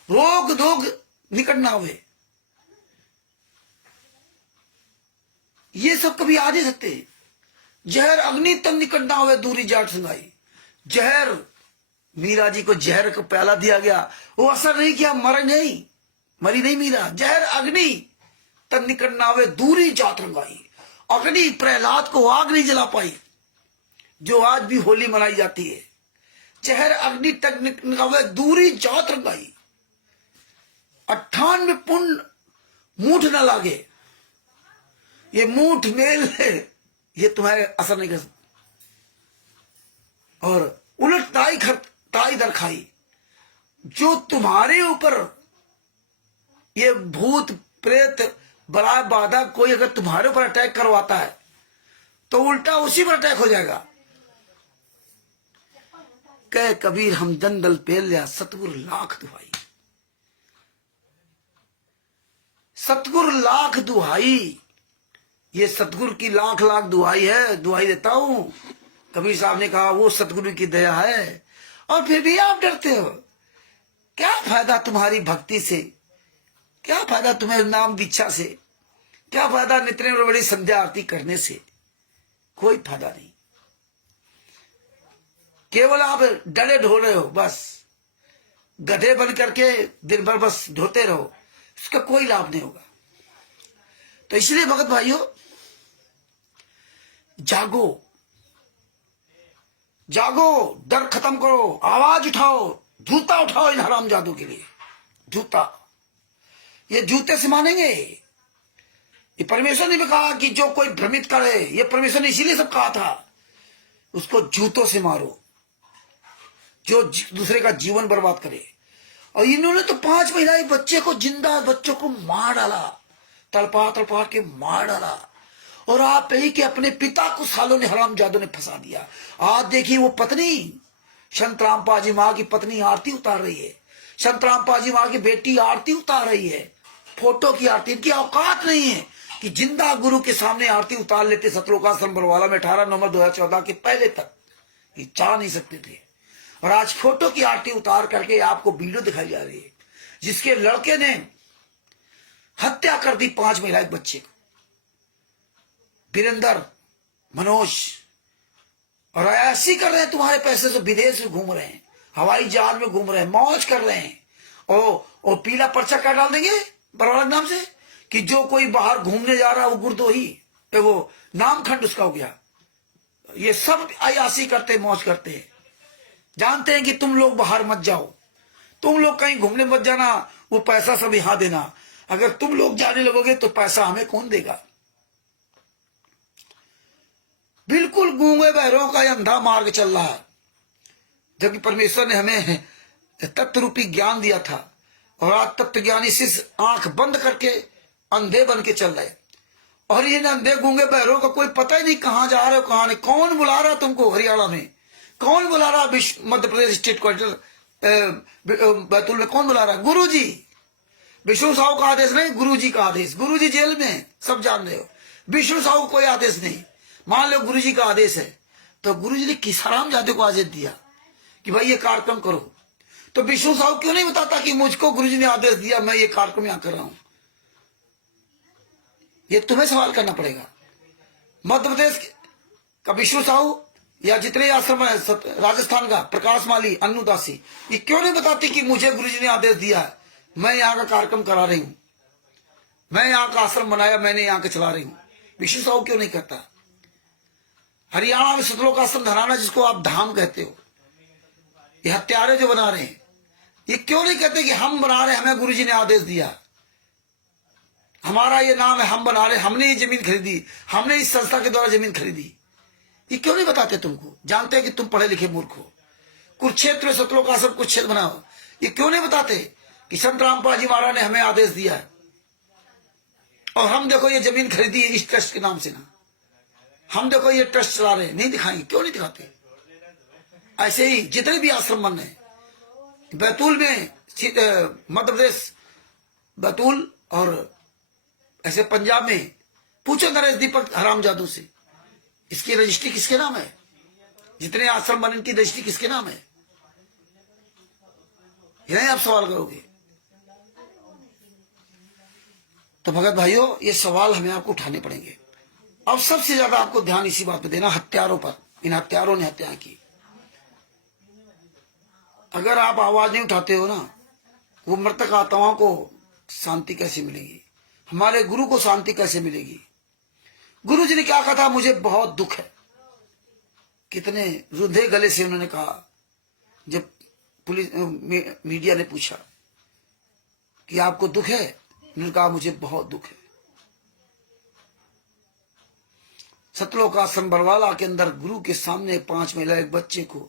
रोग धोग निकट ना हुए, ये सब कभी आ नहीं सकते। जहर अग्नि तक निकट ना हुए, दूरी जाट संगाई। जहर, मीरा जी को जहर को प्याला दिया गया, वो असर नहीं किया, मरी नहीं मीरा। जहर अग्नि तक निकट ना हुए, दूरी जात रंगाई। अग्नि प्रहलाद को आग नहीं जला पाई, जो आज भी होली मनाई जाती है। जहर अग्नि तक निकट ना हुए, दूरी जात रंगाई। 98 पुण्य मूठ न लागे। ये मूठ मेल है, ये तुम्हारे असर नहीं कर सकता। और उलट ताई दर खाई, जो तुम्हारे ऊपर ये भूत प्रेत बला बाधा कोई अगर तुम्हारे ऊपर अटैक करवाता है तो उल्टा उसी पर अटैक हो जाएगा। कह कबीर हम दंदल पेल लिया, सतगुरु लाख दुहाई, सतगुरु लाख दुहाई। ये सतगुरु की लाख लाख दुहाई है, दुहाई देता हूं। कबीर साहब ने कहा वो सतगुरु की दया है, और फिर भी आप डरते हो। क्या फायदा तुम्हारी भक्ति से, क्या फायदा तुम्हें नाम दीक्षा से, क्या फायदा नित्य और बड़ी संध्या आरती करने से? कोई फायदा नहीं। केवल आप डरे ढो रहे हो, बस गधे बन करके दिन भर बस ढोते रहो, उसका कोई लाभ नहीं होगा। तो इसलिए भगत भाइयों, जागो जागो, डर खत्म करो, आवाज उठाओ, जूता उठाओ इन हराम जादू के लिए। जूता, ये जूते से मानेंगे। ये परमेश्वर ने भी कहा कि जो कोई भ्रमित करे, ये परमेश्वर ने इसीलिए सब कहा था, उसको जूतों से मारो, जो दूसरे का जीवन बर्बाद करे। और इन्होंने तो 5 महिलाएं बच्चे को, जिंदा बच्चों को मार डाला, तड़पा तड़पा के मार डाला। और आप ही के अपने पिता को सालों ने हराम जादू ने फंसा दिया। आज देखिए वो पत्नी, संत रामपाल जी माँ की पत्नी आरती उतार रही है, संत रामपाल जी माँ की बेटी आरती उतार रही है, फोटो की आरती। इनकी औकात नहीं है कि जिंदा गुरु के सामने आरती उतार लेते। सतलोकाश्रम बरवाला में 18 नवंबर 2014 के पहले तक ये चाह नहीं सकते थे, और आज फोटो की आरती उतार करके आपको वीडियो दिखाई जा रही है, जिसके लड़के ने हत्या कर दी 5 महिला बच्चे को, वीरेंद्र, मनोज। और ऐसी कर रहे हैं, तुम्हारे पैसे से विदेश में घूम रहे हैं, हवाई जहाज में घूम रहे हैं, मौज कर रहे हैं। और पीला पर्चा क्या डाल देंगे बरवाला नाम से कि जो कोई बाहर घूमने जा रहा है वो गुरदोही, वो नामखंड उसका हो गया। ये सब अयासी करते, मौज करते हैं। जानते हैं कि तुम लोग बाहर मत जाओ, तुम लोग कहीं घूमने मत जाना, वो पैसा सब यहां देना। अगर तुम लोग जाने लगोगे तो पैसा हमें कौन देगा? बिल्कुल गूंगे बहरों का अंधा मार्ग चल रहा है, जबकि परमेश्वर ने हमें तत्व रूपी ज्ञान दिया था। और आज तत्व ज्ञानी शिष्य आंख बंद करके अंधे बन के चल रहे। और ये अंधे गूंगे बहरों का कोई पता ही नहीं कहां जा रहे हो, कहां नहीं। कौन बुला रहा तुमको हरियाणा में? कौन बुला रहा मध्य प्रदेश स्टेट क्वार्टर बैतूल में? कौन बुला रहा? गुरु जी। विष्णु साहू का आदेश नहीं, गुरु जी का आदेश। गुरु जी जेल में, सब जान रहे हो। विष्णु साहू कोई आदेश नहीं। मान लो गुरु जी का आदेश है, तो गुरु जी ने किस हराम जादे को आदेश दिया कि भाई ये कार्यक्रम करो? तो विष्णु साहू क्यों नहीं बताता कि मुझको गुरु जी ने आदेश दिया, मैं ये कार्यक्रम यहां कर रहा हूं? ये तुम्हें सवाल करना पड़ेगा। मध्य प्रदेश का विष्णु साहू या जितने आश्रम है, राजस्थान का प्रकाश माली, अन्नू दासी, ये क्यों नहीं बताते कि मुझे गुरु जी ने आदेश दिया है, मैं यहाँ का कार्यक्रम करा रही हूं, मैं यहाँ का आश्रम बनाया, मैंने यहाँ का चला रही हूं? विष्णु साहू क्यों नहीं करता? हरियाणा में सतलोकाश्रम धराना, जिसको आप धाम कहते हो, ये हत्यारे जो बना रहे हैं, ये क्यों नहीं कहते कि हम बना रहे, हमें गुरुजी ने आदेश दिया, हमारा ये नाम है, हम बना रहे, हमने ये जमीन खरीदी, हमने इस संस्था के द्वारा जमीन खरीदी? ये क्यों नहीं बताते तुमको? जानते हैं कि तुम पढ़े लिखे मूर्ख हो। कुरुक्षेत्र में सतलोकाश्रम कुरुक्षेत्र बनाओ, ये क्यों नहीं बताते कि संत रामपाल जी महाराज ने हमें आदेश दिया है, और हम देखो ये जमीन खरीदी इस ट्रस्ट के नाम से ना, हम देखो ये ट्रस्ट चला रहे हैं? नहीं दिखाएंगे, क्यों नहीं दिखाते? ऐसे ही जितने भी आश्रम बन रहे हैं, बैतूल में, मध्य प्रदेश बैतूल, और ऐसे पंजाब में, पूछो नरेश दीपक हराम जादू से, इसकी रजिस्ट्री किसके नाम है? जितने आश्रम बने इनकी रजिस्ट्री किसके नाम है? यही आप सवाल करोगे। तो भगत भाइयों, ये सवाल हमें आपको उठाने पड़ेंगे। अब सबसे ज्यादा आपको ध्यान इसी बात पे देना, हत्यारों पर। इन हत्यारों ने हत्या की। अगर आप आवाज नहीं उठाते हो ना, वो मृतक आत्माओं को शांति कैसे मिलेगी? हमारे गुरु को शांति कैसे मिलेगी? गुरु जी ने क्या कहा था? मुझे बहुत दुख है। कितने रुंधे गले से उन्होंने कहा। जब पुलिस मीडिया ने पूछा कि आपको दुख है, उन्होंने कहा मुझे बहुत दुख है। सतलोक आश्रम बरवाला के अंदर गुरु के सामने 5 महिला एक बच्चे को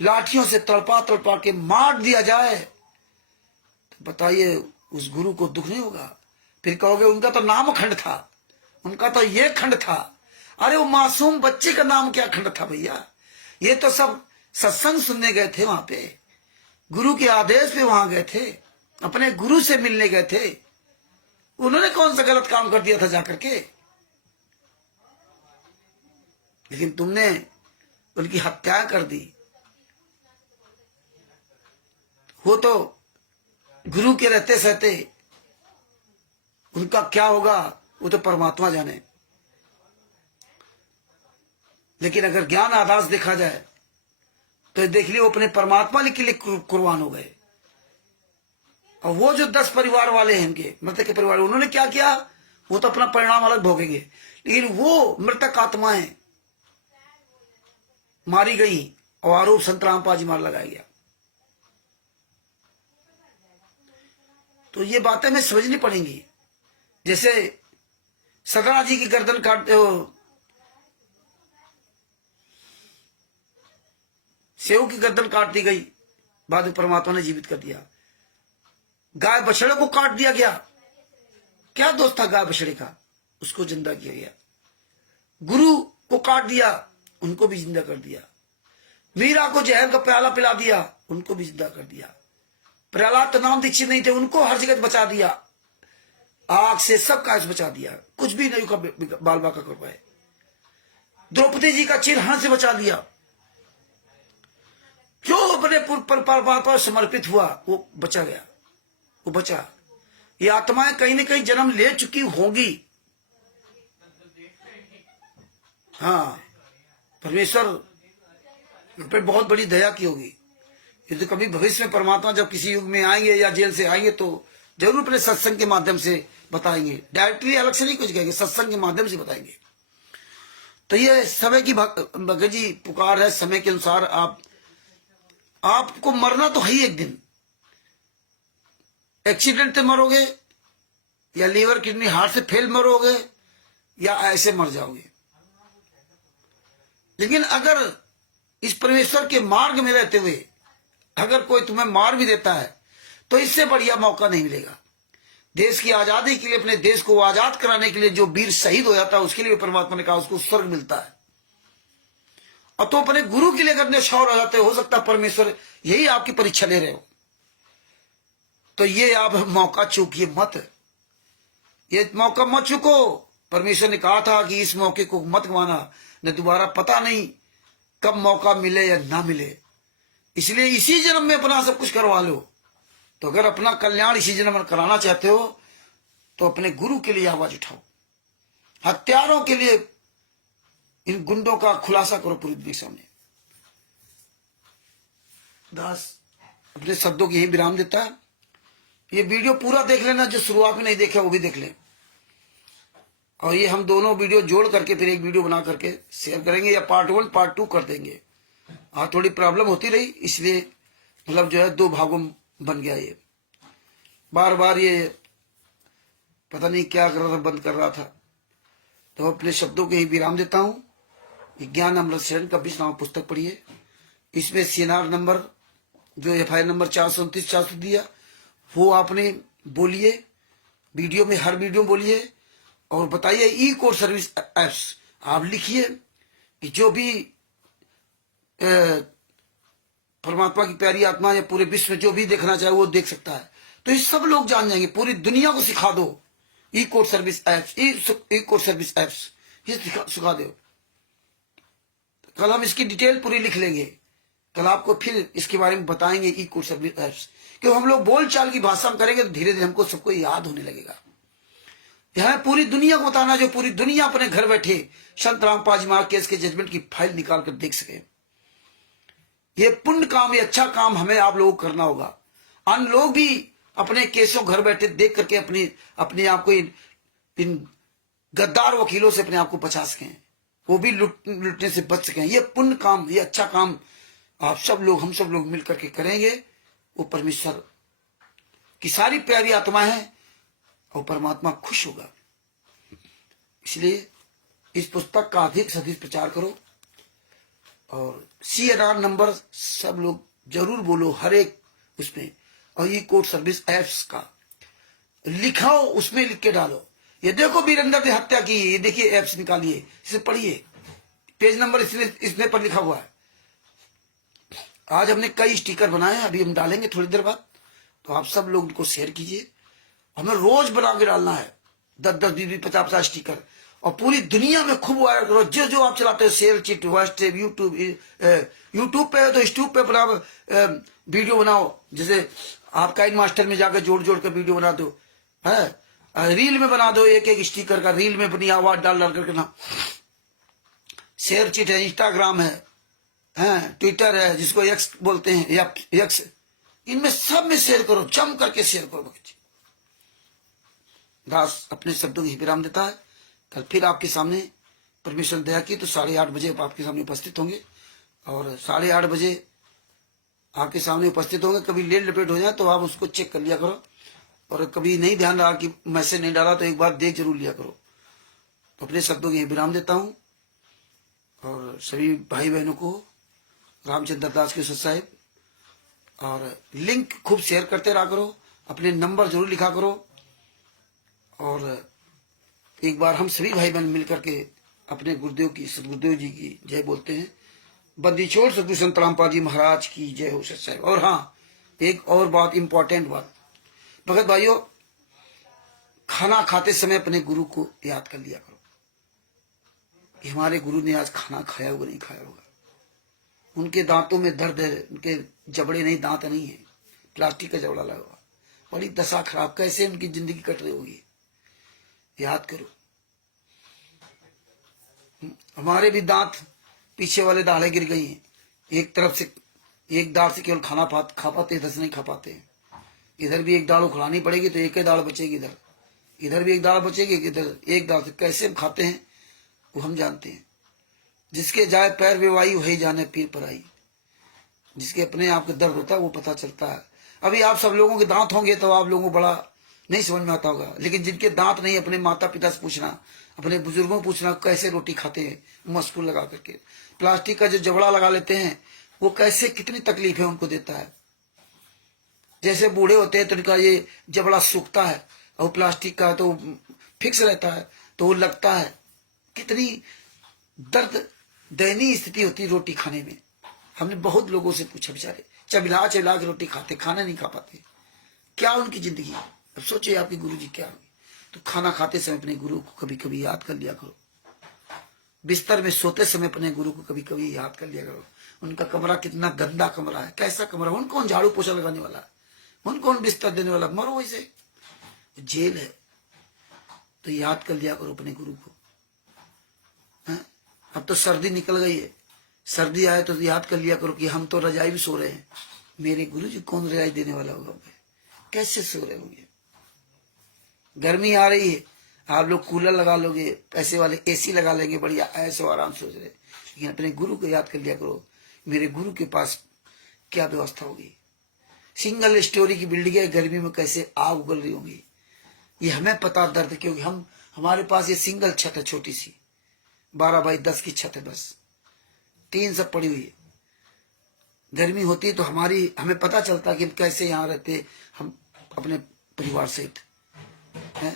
लाठियों से तड़पा तड़पा के मार दिया जाए, तो बताइए उस गुरु को दुख नहीं होगा? फिर कहोगे उनका तो नाम खंड था, उनका तो ये खंड था। अरे वो मासूम बच्चे का नाम क्या खंड था भैया? ये तो सब सत्संग सुनने गए थे, वहां पे गुरु के आदेश पे वहां गए थे, अपने गुरु से मिलने गए थे। उन्होंने कौन सा गलत काम कर दिया था जाकर के? लेकिन तुमने उनकी हत्या कर दी। वो तो गुरु के रहते सहते उनका क्या होगा वो तो परमात्मा जाने। लेकिन अगर ज्ञान आदास देखा जाए तो देख लियो अपने परमात्मा के लिए कुर्बान हो गए। और वो जो 10 परिवार वाले हैं इनके मृतक के परिवार, उन्होंने क्या किया वो तो अपना परिणाम अलग भोगेंगे। लेकिन वो मृतक आत्माएं मारी गई और आरोप संत रामपाल जी मार लगाया गया। तो ये बातें हमें समझनी पड़ेंगी। जैसे सदना जी की गर्दन काटते हो, सेव की गर्दन काट दी गई, बाद में परमात्मा ने जीवित कर दिया। गाय बछड़े को काट दिया गया, क्या दोष था गाय बछड़े का? उसको जिंदा किया गया। गुरु को काट दिया, उनको भी जिंदा कर दिया। मीरा को जहर का प्याला पिला दिया, उनको भी जिंदा कर दिया। प्रहलाद तो नाम दीक्षित नहीं थे, उनको हर जगह बचा दिया। आग से सब काज बचा दिया, कुछ भी नहीं का बाल बाका कर पाए। द्रौपदी जी का चिरहरण से बचा दिया। जो अपने पर समर्पित हुआ वो बचा गया, वो बचा। ये आत्माएं कहीं न कहीं जन्म ले चुकी होंगी। हाँ, परमेश्वर पे बहुत बड़ी दया की होगी। ये तो कभी भविष्य में परमात्मा जब किसी युग में आएंगे या जेल से आएंगे तो जरूर अपने सत्संग के माध्यम से बताएंगे। डायरेक्टली अलग से नहीं कुछ कहेंगे, सत्संग के माध्यम से बताएंगे। तो ये समय की भगत जी पुकार है। समय के अनुसार आपको मरना तो है ही एक दिन। एक्सीडेंट से मरोगे या लीवर किडनी हार्ट से फेल मरोगे या ऐसे मर जाओगे। लेकिन अगर इस परमेश्वर के मार्ग में रहते हुए अगर कोई तुम्हें मार भी देता है तो इससे बढ़िया मौका नहीं मिलेगा। देश की आजादी के लिए, अपने देश को आजाद कराने के लिए जो वीर शहीद हो जाता है उसके लिए परमात्मा ने कहा उसको स्वर्ग मिलता है। और तो अपने गुरु के लिए अगर न्यौछावर हो जाते हो सकता है परमेश्वर यही आपकी परीक्षा ले रहे हो। तो ये आप मौका चूकिए मत, ये मौका मत चूको। परमेश्वर ने कहा था कि इस मौके को मत गवाना, न दोबारा पता नहीं कब मौका मिले या ना मिले। इसलिए इसी जन्म में अपना सब कुछ करवा लो। तो अगर अपना कल्याण इसी जन्म में कराना चाहते हो तो अपने गुरु के लिए आवाज उठाओ। हत्यारों के लिए इन गुंडों का खुलासा करो पूरी दुनिया के सामने। दास अपने शब्दों की यही विराम देता है। ये वीडियो पूरा देख लेना, जो शुरुआत में नहीं देखा वो भी देख लें। और ये हम दोनों वीडियो जोड़ करके फिर एक वीडियो बना करके शेयर करेंगे या पार्ट 1 पार्ट 2 कर देंगे। थोड़ी प्रॉब्लम होती रही इसलिए मतलब जो है 2 भागों में बन गया। ये बार बार ये पता नहीं क्या कर रहा था, बंद कर रहा था। तो अपने शब्दों के ही विराम देता हूँ। ज्ञान अमृत शरण का 20 नाम पुस्तक पढ़िए। इसमें सीएनआर नंबर जो FIR नंबर 429 दिया वो आपने बोलिए, वीडियो में हर वीडियो बोलिए और बताइए। ई कोर्स सर्विस एप्स आप लिखिए कि जो भी परमात्मा की प्यारी आत्मा या पूरे विश्व में जो भी देखना चाहे वो देख सकता है। तो ये सब लोग जान जाएंगे, पूरी दुनिया को सिखा दो ई कोर्स सर्विस एप्स, ई कोर्स सर्विस एप्स ये सिखा दो। कल हम इसकी डिटेल पूरी लिख लेंगे। कल आपको फिर इसके बारे में बताएंगे ई कोर्स सर्विस एप्स। क्यों हम लोग बोलचाल की भाषा में करेंगे तो धीरे धीरे हमको सबको याद होने लगेगा। यह पूरी दुनिया को बताना, जो पूरी दुनिया अपने घर बैठे संत रामपाल जी महाराज केस के जजमेंट की फाइल निकाल कर देख सके। ये पुण्य काम, ये अच्छा काम हमें आप लोगों को करना होगा। अन्य लोग भी अपने केसों घर बैठे देख करके अपने आप को इन गद्दार वकीलों से अपने आप को बचा सकें, वो भी लुटने से बच सकें। ये पुण्य काम, ये अच्छा काम आप सब लोग, हम सब लोग मिलकर के करेंगे। वो परमेश्वर की सारी प्यारी आत्मा है और परमात्मा खुश होगा। इसलिए इस पुस्तक का अधिक से अधिक प्रचार करो और CNR नंबर सब लोग जरूर बोलो हर एक उसमें। और ई कोर्ट सर्विस एप्स का लिखाओ, उसमें लिख के डालो, ये देखो वीरेंद्र ने हत्या की, ये देखिए एप्स निकालिए, इसे पढ़िए, पेज नंबर इसने पर लिखा हुआ है। आज हमने कई स्टिकर बनाए हैं, अभी हम डालेंगे थोड़ी देर बाद, तो आप सब लोग उनको शेयर कीजिए। हमें रोज बना के डालना है 10-10, 20-20, 50-50 स्टिकर, और पूरी दुनिया में खूब वायरल करो। जो जो आप चलाते हो, शेयर चिट, व्हाट्सएप, यूट्यूब पे तो यूट्यूब पे अपना वीडियो बनाओ, जैसे आप काइन मास्टर में जाकर जोड़ जोड़ कर वीडियो बना दो, है रील में बना दो, एक एक स्टिकर का रील में अपनी आवाज डाल डाल करके ना। शेयर चिट है, इंस्टाग्राम है, ट्विटर है जिसको एक्स बोलते हैं, या एक्स, इनमें सब में शेयर करो, जम करके शेयर करो। बच्चे दास अपने शब्दों की विराम देता है। कल फिर आपके सामने परमेश्वर दया की तो 8:30 बजे आपके सामने उपस्थित होंगे, और 8:30 बजे आपके सामने उपस्थित होंगे। कभी लेट लपेट हो जाए तो आप उसको चेक कर लिया करो, और कभी नहीं ध्यान रहा कि मैसेज नहीं डाला तो एक बार देख जरूर लिया करो। तो अपने शब्दों की विराम देता हूं, और सभी भाई बहनों को रामचंद्र दास के साहब, और लिंक खूब शेयर करते रहा करो, अपने नंबर जरूर लिखा करो, और एक बार हम सभी भाई बहन मिलकर के अपने गुरुदेव की, सदगुरुदेव जी की जय बोलते हैं। बंदी छोड़ सदगुरु संत रामपाल जी महाराज की जय हो साहब। और हाँ, एक और बात, इंपॉर्टेंट बात, भगत भाइयों, खाना खाते समय अपने गुरु को याद कर लिया करो कि हमारे गुरु ने आज खाना खाया होगा नहीं खाया होगा। उनके दांतों में दर्द है, उनके जबड़े नहीं, दांत नहीं है, प्लास्टिक का जबड़ा लगा हुआ, बड़ी दशा खराब, कैसे उनकी जिंदगी कट रही होगी, याद करो। हमारे भी दांत, पीछे वाले दाढ़े गिर गई हैं, एक तरफ से, एक दाढ़ से केवल खाना खा पाते, इधर से नहीं खा पाते। इधर भी एक दाढ़ उखड़ानी पड़ेगी तो एक ही दाढ़ बचेगी, इधर भी एक दाढ़ बचेगी, इधर एक दाढ़ से कैसे हम खाते हैं वो हम जानते हैं। जिसके जाए पैर बेवाई वही जाने पीर पर आई। जिसके अपने आप का दर्द होता है वो पता चलता है। अभी आप सब लोगों के दांत होंगे तो आप लोगों को बड़ा नहीं समझ में आता होगा, लेकिन जिनके दांत नहीं, अपने माता पिता से पूछना, अपने बुजुर्गों को पूछना कैसे रोटी खाते हैं मस्कुल लगा करके। प्लास्टिक का जो जबड़ा लगा लेते हैं वो कैसे, कितनी तकलीफें उनको देता है। जैसे बूढ़े होते हैं तो उनका ये जबड़ा सूखता है, और प्लास्टिक का तो फिक्स रहता है तो वो लगता है। कितनी दर्द दयनीय स्थिति होती है रोटी खाने में। हमने बहुत लोगों से पूछा, बेचारे चबिला चबिला के रोटी खाते, खाना नहीं खा पाते, क्या उनकी जिंदगी। अब सोचिए आपके गुरु जी क्या होंगे। तो खाना खाते समय अपने गुरु को कभी कभी याद कर लिया करो, बिस्तर में सोते समय अपने गुरु को कभी कभी याद कर लिया करो। उनका कमरा कितना गंदा कमरा है, कैसा कमरा, उन कौन झाड़ू पोछा लगाने वाला है, उन कौन बिस्तर देने वाला, मरो वैसे, जेल है। तो याद कर लिया करो अपने गुरु को। अब तो सर्दी निकल गई है, सर्दी आए तो याद कर लिया करो कि हम तो रजाई भी सो रहे हैं, मेरे गुरु जी कौन रजाई देने वाला होगा, कैसे सो रहे होंगे। गर्मी आ रही है, आप लोग कूलर लगा लोगे, पैसे वाले AC लगा लेंगे, बढ़िया ऐसे आराम सोच रहे। लेकिन अपने गुरु को याद कर लिया करो, मेरे गुरु के पास क्या व्यवस्था होगी। सिंगल स्टोरी की बिल्डिंग है, गर्मी में कैसे आग उगल रही होगी, ये हमें पता दर्द, क्योंकि हमारे पास ये सिंगल छत है, छोटी सी 12x10 की छत है, बस टीन सब पड़ी हुई है। गर्मी होती है तो हमें पता चलता कि हम कैसे यहाँ रहते, हम अपने परिवार सहित हैं।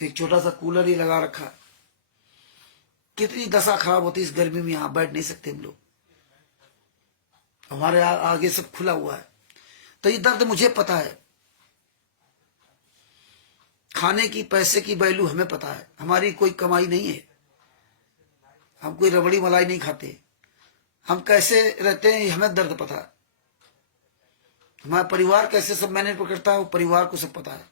एक छोटा सा कूलर ही लगा रखा, कितनी दशा खराब होती इस गर्मी में, यहाँ बैठ नहीं सकते हम लोग, हमारे आगे सब खुला हुआ है। तो ये दर्द मुझे पता है। खाने की, पैसे की वैल्यू हमें पता है, हमारी कोई कमाई नहीं है, हम कोई रबड़ी मलाई नहीं खाते, हम कैसे रहते हैं हमें दर्द पता है। हमारा परिवार कैसे सब मैनेज करता है वो परिवार को सब पता है।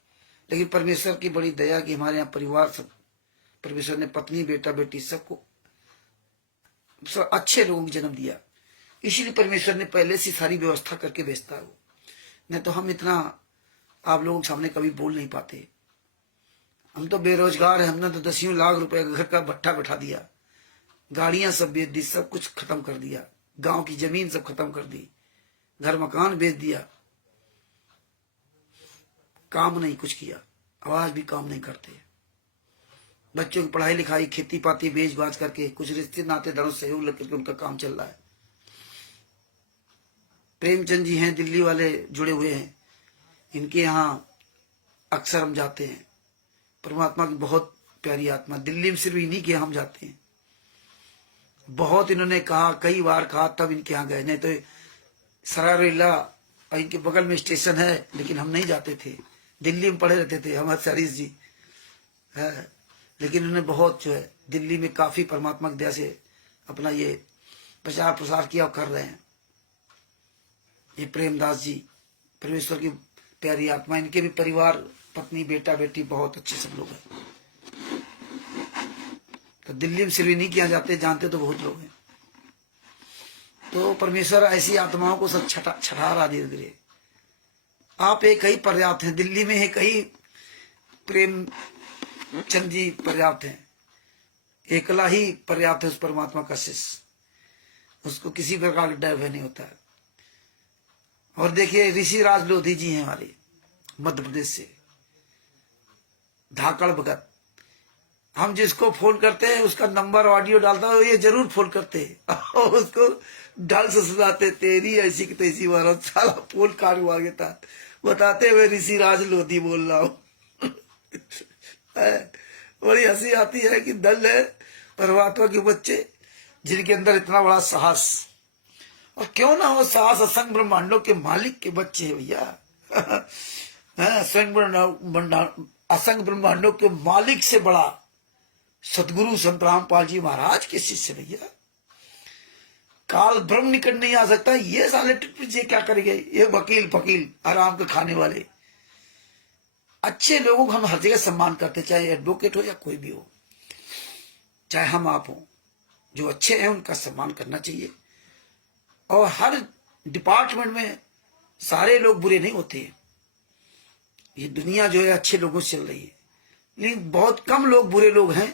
लेकिन परमेश्वर की बड़ी दया कि हमारे यहाँ परिवार सब, परमेश्वर ने पत्नी बेटा बेटी सबको सब अच्छे लोगों को जन्म दिया, इसीलिए परमेश्वर ने पहले से सारी व्यवस्था करके भेजता है वो। नहीं तो हम इतना आप लोगों के सामने कभी बोल नहीं पाते। हम तो बेरोजगार है, हमने तो 10 लाख रुपए घर का भट्ठा बैठा दिया, गाड़ियां सब बेच दी, सब कुछ खत्म कर दिया, गांव की जमीन सब खत्म कर दी, घर मकान बेच दिया, काम नहीं कुछ किया, आवाज भी काम नहीं करते। बच्चों की पढ़ाई लिखाई, खेती पाती बेच बाज करके, कुछ रिश्ते नातेदारों से सहयोग लेकर के उनका काम चल रहा है। प्रेमचंद जी हैं, दिल्ली वाले जुड़े हुए हैं, इनके यहाँ अक्सर हम जाते हैं। परमात्मा की बहुत प्यारी आत्मा, दिल्ली में सिर्फ इन्हीं के यहाँ हम जाते हैं। बहुत इन्होंने कहा, कई बार कहा, तब इनके यहाँ गए, नहीं तो सरारीला इनके बगल में स्टेशन है, लेकिन हम नहीं जाते थे। दिल्ली में पढ़े रहते थे हमारे सरीश जी है, लेकिन उन्होंने बहुत जो है दिल्ली में काफी परमात्मा की दया से अपना ये प्रचार प्रसार किया और कर रहे हैं। ये प्रेमदास जी, परमेश्वर की प्यारी आत्मा, इनके भी परिवार, पत्नी, बेटा, बेटी बहुत अच्छे सब लोग हैं। तो दिल्ली में सिर्फ नहीं किया जाते, जानते तो बहुत लोग हैं। तो परमेश्वर ऐसी आत्माओं को सब छठा रहा धीरे धीरे। आप एक ही पर्याप्त हैं, दिल्ली में एक ही प्रेम चंद जी पर्याप्त हैं, एकला ही पर्याप्त है उस परमात्मा का शिष्य, उसको किसी प्रकार का डर भय नहीं होता है। और देखिए ऋषि राज लोधी जी हैं हमारे मध्य प्रदेश से, धाकड़ भगत। हम जिसको फोन करते हैं उसका नंबर ऑडियो डालता है, ये जरूर फोन करते हैं और उसको ढल से सुनाते, तेरी ऐसी की तैसी महाराज, साला फोन काट हुआ गया था, बताते हुए ऋषि राज लोधी बोल रहा हूं। बड़ी हंसी आती है कि दल है परमात्मा के बच्चे जिनके अंदर इतना बड़ा साहस, और क्यों ना हो साहस, असंग ब्रह्मांडों के मालिक के बच्चे है भैया। असंग ब्रह्मांडों के मालिक से बड़ा सदगुरु संत रामपाल जी महाराज के शिष्य भैया। काल ब्रह्म निकट नहीं आ सकता, ये साले ये क्या करेंगे, ये वकील फकील आराम के खाने वाले। अच्छे लोगों को हम हर जगह सम्मान करते, चाहे एडवोकेट हो या कोई भी हो, चाहे हम आप हो, जो अच्छे हैं उनका सम्मान करना चाहिए। और हर डिपार्टमेंट में सारे लोग बुरे नहीं होते। ये दुनिया जो है अच्छे लोगों से चल रही है, लेकिन बहुत कम लोग बुरे लोग हैं,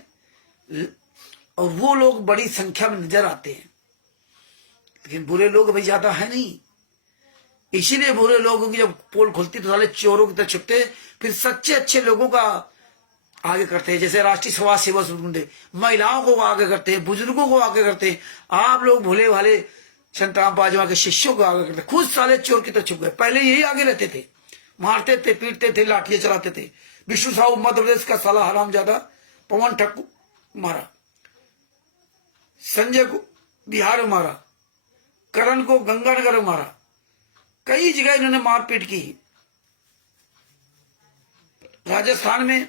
और वो लोग बड़ी संख्या में नजर आते हैं, लेकिन बुरे लोग भाई ज्यादा है नहीं। इसीलिए बुरे लोगों की जब पोल खुलती तो साले चोरों की तरह छुपते, फिर सच्चे अच्छे लोगों का आगे करते हैं। जैसे राष्ट्रीय समाज सेवा संगठन महिलाओं को आगे करते हैं, बुजुर्गों को आगे करते हैं। आप लोग भोले भाले संत रामपाल जी के शिष्यों को आगे करते, खुद साले चोर की तरह छुप गए। पहले यही आगे रहते थे, मारते थे, पीटते थे, लाठियां चलाते थे। विष्णु साहू मध्य प्रदेश का साला हराम ज्यादा पवन ठक्कू मारा, संजय को बिहार में मारा, करण को गंगानगर में मारा, कई जगह इन्होंने मारपीट की। राजस्थान में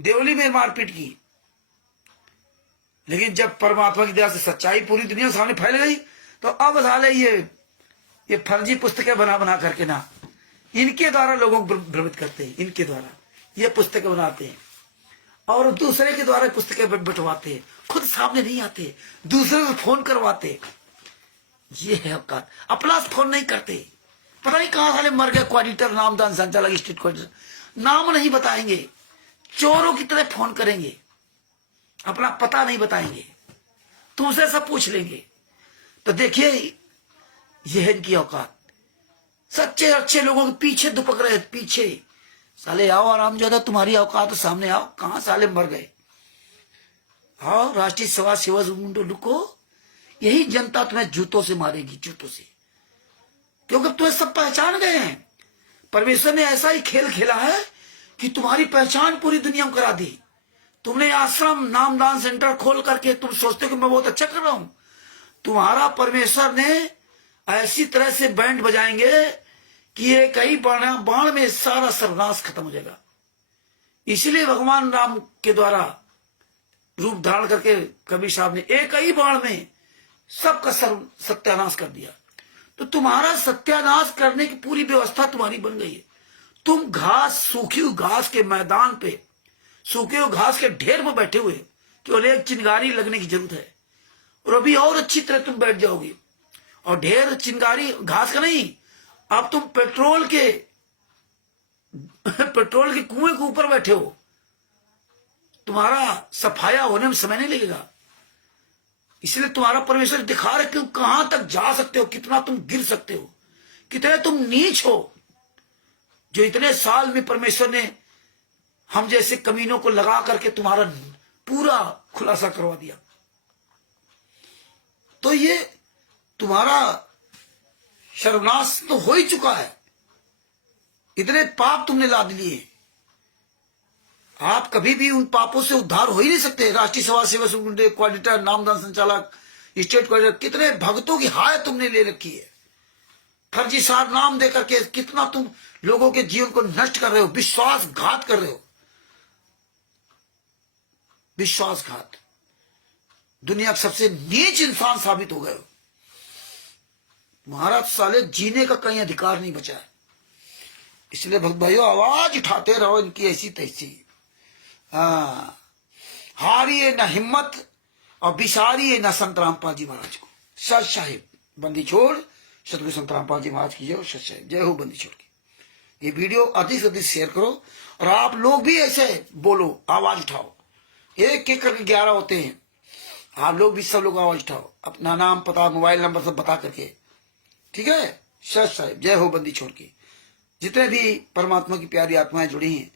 देवली में मारपीट की। लेकिन जब परमात्मा की दया से सच्चाई पूरी दुनिया सामने फैल गई, तो अब साले ये फर्जी पुस्तकें बना बना करके ना, इनके द्वारा लोगों को भ्रमित करते हैं। इनके द्वारा ये पुस्तकें बनाते हैं और दूसरे के द्वारा पुस्तकें बंटवाते हैं, खुद सामने नहीं आते, दूसरे को फोन करवाते। ये है औकात, अपना फोन नहीं करते। पता नहीं कहां साले मर गए क्वाडिटर, नामदान संचालक, स्टेट क्वाडिटर, नाम नहीं बताएंगे, चोरों की तरह फोन करेंगे, अपना पता नहीं बताएंगे, तुमसे सब पूछ लेंगे। तो देखिए ये है इनकी औकात। सच्चे अच्छे लोगों के पीछे दुपक रहे, पीछे साले आओ आराम ज्यादा, तुम्हारी औकात तो सामने आओ, कहां साले मर गए। आओ राष्ट्रीय समाज सेवा संगठन रुको, यही जनता तुम्हें जूतों से मारेगी, जूतों से, क्योंकि तुम्हें सब पहचान गए हैं। परमेश्वर ने ऐसा ही खेल खेला है कि तुम्हारी पहचान पूरी दुनिया में करा दी। तुमने आश्रम नामदान सेंटर खोल करके तुम सोचते हो कि मैं बहुत अच्छा कर रहा हूं, तुम्हारा परमेश्वर ने ऐसी तरह से बैंड बजाएंगे कि ये कई बाण में सारा सर्वनाश खत्म हो जाएगा। इसीलिए भगवान राम के द्वारा रूप धारण करके कबीर साहब ने एक ही बाण में सबका सत्यानाश कर दिया। तो तुम्हारा सत्यानाश करने की पूरी व्यवस्था तुम्हारी बन गई है। तुम घास, सूखी हुई घास के मैदान पे, सूखे हुए घास के ढेर में बैठे हुए, केवल एक चिंगारी लगने की जरूरत है, और अभी और अच्छी तरह तुम बैठ जाओगे। और ढेर चिंगारी घास का नहीं, अब तुम पेट्रोल के कुएं के ऊपर बैठे हो, तुम्हारा सफाया होने में समय नहीं लगेगा। इसलिए तुम्हारा परमेश्वर दिखा रहे कि तुम कहां तक जा सकते हो, कितना तुम गिर सकते हो, कितने तुम नीच हो। जो इतने साल में परमेश्वर ने हम जैसे कमीनों को लगा करके तुम्हारा पूरा खुलासा करवा दिया। तो ये तुम्हारा सर्वनाश तो हो ही चुका है। इतने पाप तुमने लाद लिए, आप कभी भी उन पापों से उद्धार हो ही नहीं सकते। राष्ट्रीय समाज सेवा संघ कोऑर्डिनेटर, नामदान संचालक, स्टेट कोऑर्डिनेटर, कितने भक्तों की हाय तुमने ले रखी है। फर्जी सार नाम देकर के कितना तुम लोगों के जीवन को नष्ट कर रहे हो, विश्वासघात कर रहे हो, विश्वासघात। दुनिया का सबसे नीच इंसान साबित हो गए हो। महाराज साले जीने का कहीं अधिकार नहीं बचा है। इसलिए भक्त भाइयों आवाज उठाते रहो इनकी ऐसी तैसी। हारिए न हिम्मत और बिसारिए न संत रामपाल जी महाराज को। सच साहिब बंदी छोड़ सतगुरु संत रामपाल जी महाराज की जय हो। सच साहिब जय हो बंदी छोड़ की। ये वीडियो अधिक से अधिक शेयर करो और आप लोग भी ऐसे बोलो, आवाज उठाओ। एक एक करके 11 होते हैं, आप लोग भी सब लोग आवाज उठाओ, अपना नाम पता मोबाइल नंबर सब बता करके, ठीक है। सच साहिब जय हो बंदी छोड़ की। जितने भी परमात्मा की प्यारी आत्माएं जुड़ी हैं,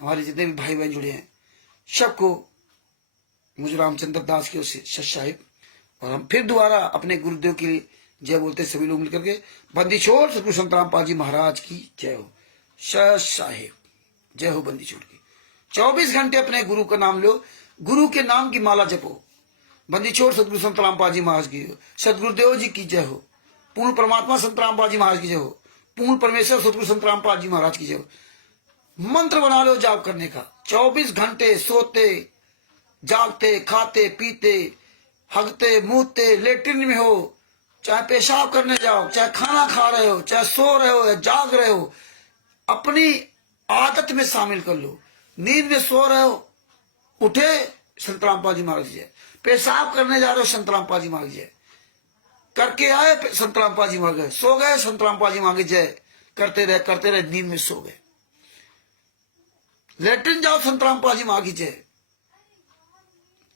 हमारे जितने भी भाई बहन जुड़े हैं, सबको मुझे रामचंद्र दास की ओर से सच साहिब। और हम फिर दोबारा अपने गुरुदेव की जय बोलते सभी लोग मिलकर के। बंदी छोड़ सतगुरु संत रामपाल जी महाराज की जय हो। सच साहिब जय हो बंदी छोड़ की। 24 घंटे अपने गुरु का नाम लो, गुरु के नाम की माला जपो। बंदी छोड़ सतगुरु संत रामपाल जी महाराज की हो। सतगुरुदेव जी की जय हो। पूर्ण परमात्मा संत रामपाल जी महाराज की जय हो। पूर्ण परमेश्वर सतगुरु संत रामपाल जी महाराज की जय हो। मंत्र बना लो जाप करने का। 24 घंटे सोते जागते खाते पीते हगते मूतते लेटरिन में हो, चाहे पेशाब करने जाओ, चाहे खाना खा रहे हो, चाहे सो रहे हो या जाग रहे हो, अपनी आदत में शामिल कर लो। नींद में सो रहे हो, उठे संत रामपाल जी महाराज जय। पेशाब करने जा रहे हो संत रामपाल जी महाराज जय। करके आए संत रामपाल जी महाराज, सो गए संत रामपाल जी महाराज जय। करते रहे नींद में सो गए। लेटरिन जाओ संत रामपाल जी महाराज जय।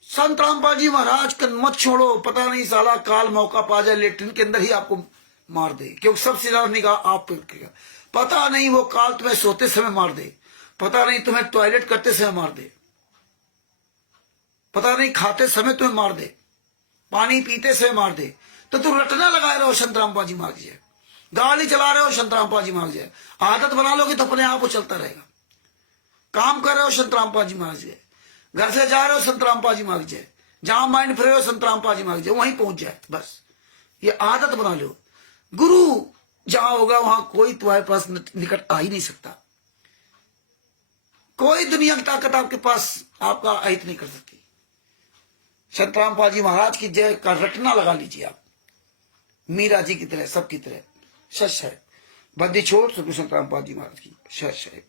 संत रामपाल जी महाराज का मत छोड़ो, पता नहीं साला काल मौका पा जाए लेटरिन के अंदर ही आपको मार दे, क्योंकि सबसे ज्यादा निगाह आप पे रखेगा। पता नहीं वो काल तुम्हें सोते समय मार दे, पता नहीं तुम्हें टॉयलेट करते समय मार दे, पता नहीं खाते समय तुम्हें मार दे, पानी पीते समय मार दे। तो तुम रटना लगाए रहो संत रामपाल जी महाराज जय। गाड़ी चला रहे हो संत रामपाल जी महाराज जय। आदत बना लोगे तो अपने आप वो चलता रहेगा। काम कर रहे हो संत रामपाल जी महाराज जय। घर से जा रहे हो संत रामपाल जी महाराज जय। जहां माइंड फ्री हो संत रामपाल जी महाराज जय, वहीं पहुंच जाए बस। ये आदत बना लो। गुरु जहां होगा वहां कोई तुम्हारे पास निकट आ ही नहीं सकता। कोई दुनिया की ताकत आपके पास आपका अहित नहीं कर सकती। संत रामपाल जी महाराज की जय का रटना लगा लीजिए आप, मीरा जी की तरह, सबकी तरह। सच है बंदी छोड़ सतगुरु संत रामपाल जी महाराज की। सच है।